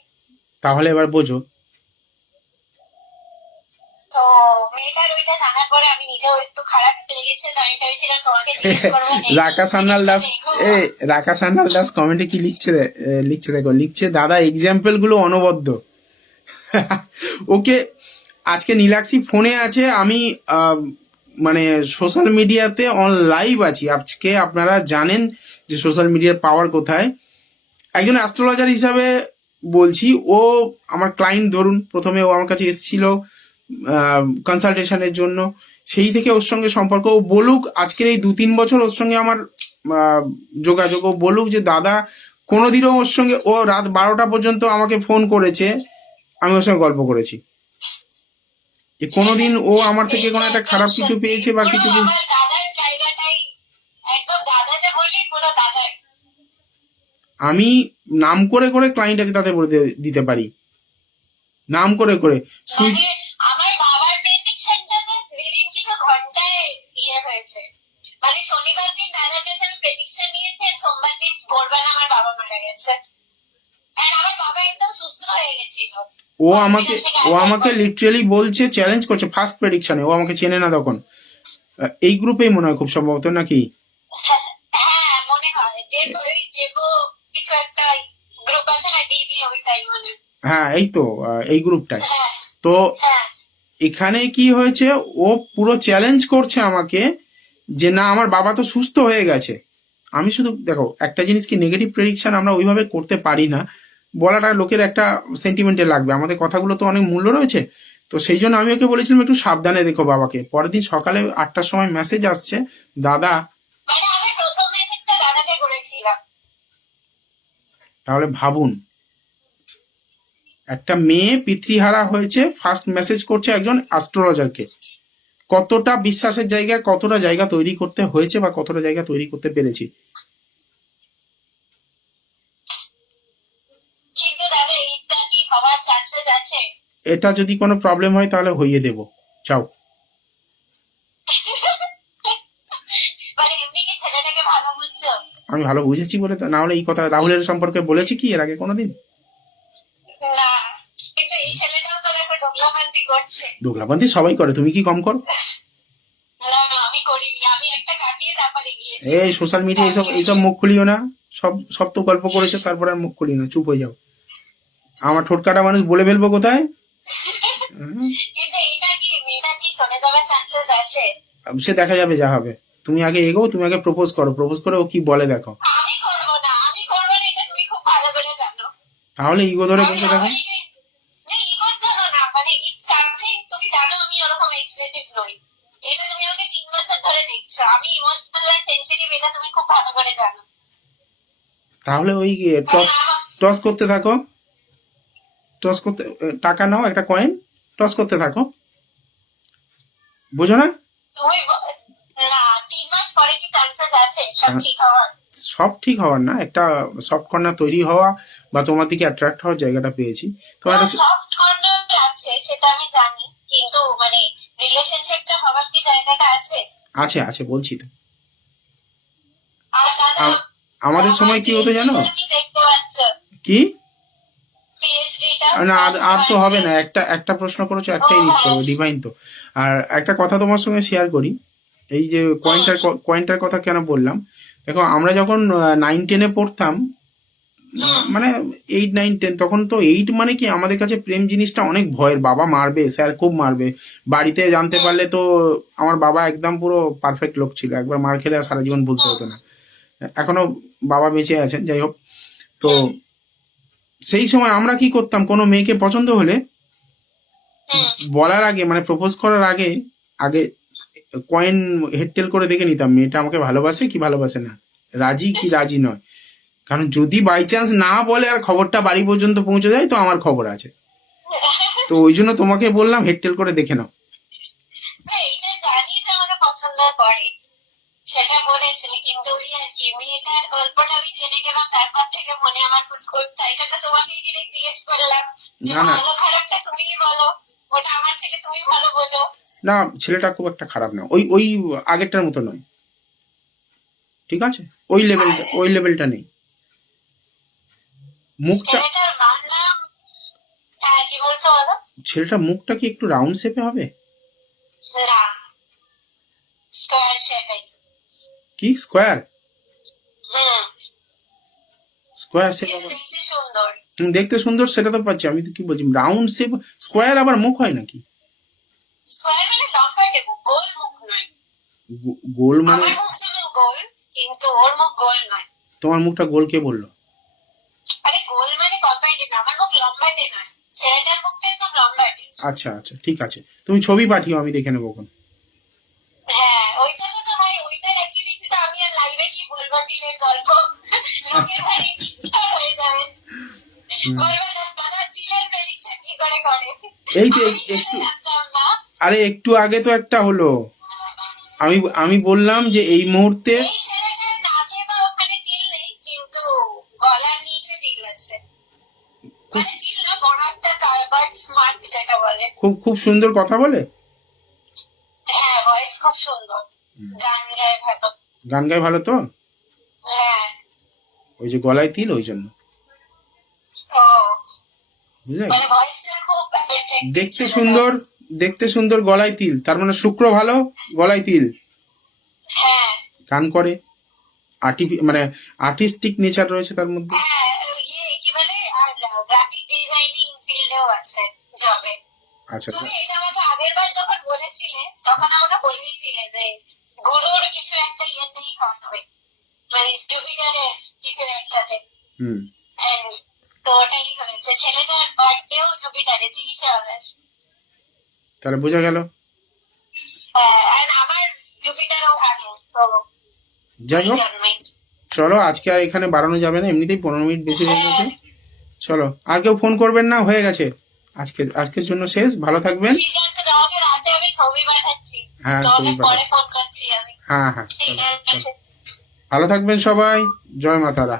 তাহলে এবার বোঝো, তো মেয়েটার ওইটা জানার পরে আমি নিজেও একটু খারাপ লেগেছে, তো আমি ভেবেছিলাম তোমাকে জিজ্ঞেস করবো। রাকা সান্যাল দাস কমেন্টে কি লিখছে দেখো, লিখছে দাদা এক্সাম্পল গুলো অনবদ্য। ওকে, আজকে নীলাক্ষী ফোনে আছে, আমি মানে সোশ্যাল মিডিয়াতে অন লাইভ আছি আজকে। আপনারা জানেন যে সোশ্যাল মিডিয়ার পাওয়ার কোথায়। একজন অ্যাস্ট্রোলজার হিসাবে বলছি, ও আমার ক্লায়েন্ট, ধরুন প্রথমে ও আমার কাছে এসেছিল কনসালটেশনের জন্য, সেই থেকে ওর সঙ্গে সম্পর্ক। ও বলুক আজকের এই 2-3 বছর ওর সঙ্গে আমার যোগাযোগ, ও বলুক যে দাদা কোনোদিনও ওর সঙ্গে, ও রাত 12টা পর্যন্ত আমাকে ফোন করেছে, আমি ওর সঙ্গে গল্প করেছি। যে কোনোদিন ও আমার থেকে কোনো একটা খারাপ কিছু পেয়েছে বা কিছু পুরো আমার দাদার জায়গাটাই একদম, দাদা যা বললি পুরো দাদাই। আমি নাম করে করে ক্লায়েন্ট আছে তাতে বলে দিতে পারি, নাম করে করে। সুইট মানে আমার বাবার প্রেডিকশনটাতে উইদিন কিছু ঘন্টায় ইয়ে হয়েছে। মানে শনিবার দিন দাদার কাছে আমি প্রেডিকশন নিয়েছি, আর সোমবার দিন ভোরবেলা আমার বাবা মারা গেছে। আর আমার বাবা একদম সুস্থ হয়ে গেছিল। ও আমাকে লিটারালি বলছে, চ্যালেঞ্জ করছে ফার্স্ট প্রেডিকশনে। ও আমাকে চেনে না তখন, এই গ্রুপেই মনে হয় খুব সম্ভবত, নাকি? হ্যাঁ মনে হয় যে ওই দেবো কিছু একটা গ্রুপ আছে না, ডিজি, ওইটাই মনে হয়। হ্যাঁ এই তো, এই গ্রুপটায়। হ্যাঁ তো হ্যাঁ এখানে কি হয়েছে, ও পুরো চ্যালেঞ্জ করছে আমাকে যে না আমার বাবা তো সুস্থ হয়ে গেছে। আমি শুধু দেখো একটা জিনিস কি, নেগেটিভ প্রেডিকশন আমরা ওইভাবে করতে পারি না, বলাটা লোকের একটা সেন্টিমেন্টে লাগবে, আমাদের কথাগুলো তো অনেক মূল্য রয়েছে। তো সেই জন্য আমি ওকে বলেছিলাম একটু সাবধানে রেখো বাবাকে। পরের দিন সকালে 8টার সময় মেসেজ আসছে, দাদা। মানে আমি প্রথম মেসেজটা দাদাকে করেছিলাম। তাহলে ভাবুন, একটা মেয়ে পিতৃহারা হয়েছে, ফার্স্ট মেসেজ করছে একজন অ্যাস্ট্রোলজারকে। কতটা বিশ্বাসের জায়গায় কতটা জায়গা তৈরি করতে হয়েছে বা কতটা জায়গা তৈরি করতে পেরেছি। কিন্তু দাদা এইটা কি হওয়ার চান্সেস আছে? এটা যদি কোনো প্রবলেম হয় তাহলে হইয়ে দেব, চাও। মানে এমনি কি ছেলেটাকে ভালো বুঝছো? আমি ভালো বুঝেছি বলে তো, না হলে এই কথা রাহুলের সম্পর্কে বলেছি কি এর আগে কোনোদিন? না, কিন্তু এই ছেলেটাও তো দেখো ডোগলামান্তি করছে। দোগলাবান্তি সবাই করে, তুমি কি কম করো? না আমি করিনি, আমি একটা কাটিয়ে তারপরে গিয়েছি। এই সোশ্যাল মিডিয়া এইসব এইসব মুখ খুলিও না, সব সব তো গল্প করেছো, তারপরে আর মুখ খুলি না, চুপ হয়ে যাও। আমার ঠোঁট কাটা মানুষ বলে ফেলবো কোথায়। কিন্তু এটা কি মেয়েটা কি শুনে যাওয়ার চান্সেস আছে? সে দেখা যাবে, যা হবে। তুমি আগে এগোও, তুমি আগে প্রপোজ করো, প্রপোজ করে ও কি বলে দেখো। আমি করবো না, আমি করবো না, এটা তুমি খুব ভালো করে জানো। তাহলে ইগো ধরে আমি বসে দেখো। সবাইকে না ইগোর জন্য না, মানে ইটস সামথিং, তুমি জানো আমি ওরকম এক্সপ্রেসিভ নই। এটা তুমি আমাকে 3 বছর ধরে দেখছো, আমি ইমোশনাল আর সেনসিটিভ, এটা তুমি খুব ভালো করে জানো। তাহলে ওই টস টস করতে থাকো, টস করতে, টাকা নাও একটা কয়েন, টস করতে থাকো, বুঝো না? তুমি না 3 মাস পরে কি চান্সেস আছে সব ঠিক হওয়ার? সব ঠিক হওয়ার না, একটা সফট কর্নার তৈরি হওয়া বা তোমার দিকে অ্যাট্রাক্ট হওয়ার জায়গাটা পেয়েছি। তোমার একটা সফট কর্নার আছে সেটা আমি জানি, কিন্তু মানে রিলেশনশিপটা হওয়ার কি জায়গাটা আছে? আছে আছে বলছি তো। আর দাদা আমাদের সময় কি হতো জানো? কি দেখতে পাচ্ছ কি পিএইচডিটা? না, আর তো হবে না, একটা প্রশ্ন করেছো, একটাই রিড করবো, ডিভাইন তো। আর একটা কথা তোমার সঙ্গে শেয়ার করি, এই যে কয়েনটার কথা কেন বললাম, দেখো আমরা যখন 9-10-এ পড়তাম, মানে 8-9-10, তখন তো 8 মানে কি আমাদের কাছে প্রেম জিনিসটা অনেক ভয়ের, বাবা মারবে, স্যার খুব মারবে, বাড়িতে জানতে পারলে তো। আমার বাবা একদম পুরো পারফেক্ট লোক ছিল, একবার মার খেলে আর সারা জীবন ভুলতে হতো না। এখনো বাবা বেঁচে আছেন, যাই হোক। তো সেই সময় আমরা কি করতাম, কোনো মেয়েকে পছন্দ হলে বলার আগে, মানে প্রপোজ করার আগে আগে কয়েন হেডটেল করে দেখে নিতাম মেয়েটা আমাকে ভালোবাসে কি ভালোবাসে না, রাজি কি রাজি নয়। কারণ যদি বাই চান্স না বলে আর খবরটা বাড়ি পর্যন্ত পৌঁছে যায় তো আমার খবর আছে। তো ওই জন্য তোমাকে বললাম হেডটেল করে দেখে নাও। এইটা জানি যে আমাকে পছন্দ করে, সেটা বলেছে, কিন্তু ওই আর কি মেয়েটার গল্পটা আমি জেনে গেলাম, তারপর থেকে মনে আমার খুঁজখুঁজ, এটা তোমাকে ডিরেক্ট জিজ্ঞেস করলাম যে না, না। ভালো খারাপটা তুমিই বলো, ওটা আমার থেকে তুমি ভালো বোঝো। না, ছেলেটা খুব একটা খারাপ না, ওই ওই আগেরটার মতো নয়, ঠিক আছে? ওই লেভেলটা নেই। মুখটা, ছেলেটার মার নাম, হ্যাঁ কি বলছো বলো? ছেলেটার মুখটা কি একটু রাউন্ড শেপে হবে? না, স্কয়ার শেপে। কি স্কোয়ার? হুম, স্কোয়ার শেপ কিন্তু আবার দেখতে সুন্দর। দেখতে সুন্দর, সেটা তো পাচ্ছি, আমি তো কি বলছি রাউন্ড শেপ, স্কোয়ার আবার মুখ হয় নাকি? স্কয়ার মানে লম্বা টেবু, গোল মুখ নয়। গোল মানে? আমার মুখ যেমন গোল, কিন্তু ওর মুখ গোল নয়। তোমার মুখটা গোল কে বললো? আরে গোল মানে কম্পারেটিভ, আমার মুখ লম্বাটে নয়, ছেলেটার মুখটা একটু লম্বাটে। আচ্ছা আচ্ছা, ঠিক আছে, তুমি ছবি পাঠিও, আমি দেখে নেবো এখন। হ্যাঁ ওইটা তো ভাই, ওইটা অ্যাক্টিভিটিটা আমি আর লাইভে কি বলবো, দিলের গল্প লোকের বাড়ি হয়ে যাবে। বলবে না, দাদা চিলের prediction কি করে করে? এই যে আমি সেটা একটু জানতাম না। আরে একটু আগে তো একটা হলো, আমি বললাম যে এই মুহূর্তে এই ছেলেটার নাকে বা ওখানে তিল নেই, কিন্তু গলার নিচে তিল আছে। মানে তিল না, বড় একটা কারবার স্মার্ট যেটা বলে। খুব খুব সুন্দর কথা বলে, হ্যাঁ, ভয়েস খুব সুন্দর, গান গায় ভালো। গান গায় ভালো তো, হ্যাঁ। ওই যে গলায় তিল ওই জন্য, ও, বুঝলে? মানে ভয়েসটা খুব attractive দেখতে ছেলেটার। সুন্দর, দেখতে সুন্দর, গলায় তিল, তার মানে শুক্র ভালো, গলায় তিল, হ্যাঁ, গান করে, মানে আর্টিস্টিক নেচার রয়েছে তার মধ্যে। হ্যাঁ, কি বলে, আর গ্রাফিক ডিজাইনিং ফিল্ডেও আছে জবে। আচ্ছা তুমি এটা আমাকে আগের বার যখন বলেছিলে, তখন আমাকে বলেছিলে যে গুরুর কিছু একটা ইয়েতেই হবে, মানে জুপিটারের কিছু একটাতে। হুম, And তো ওটাই হয়েছে, ছেলেটার বার্থডেও জুপিটারে 30 আগস্ট। তাহলে বোঝা গেল। আর আমার জুপিটারও ভালো, তো যাই হোক, ওই জন্যই। চলো আজকে আর এখানে বাড়ানো যাবে না, এমনিতেই 15 মিনিট বেশি হয়ে গেছে। চলো, আর কেউ ফোন করবেন না, হয়ে গেছে, আজকের জন্য শেষ। ভালো থাকবেন। ঠিক আছে, তোমাকে রাতে আমি ছবি পাঠাচ্ছি, হ্যাঁ, তোমাকে ছবি পরে পাঠাও। ফোন করছি আমি। হ্যাঁ হ্যাঁ, ঠিক চলো, আছে। চলো। ভালো থাকবেন সবাই, জয় মা তারা।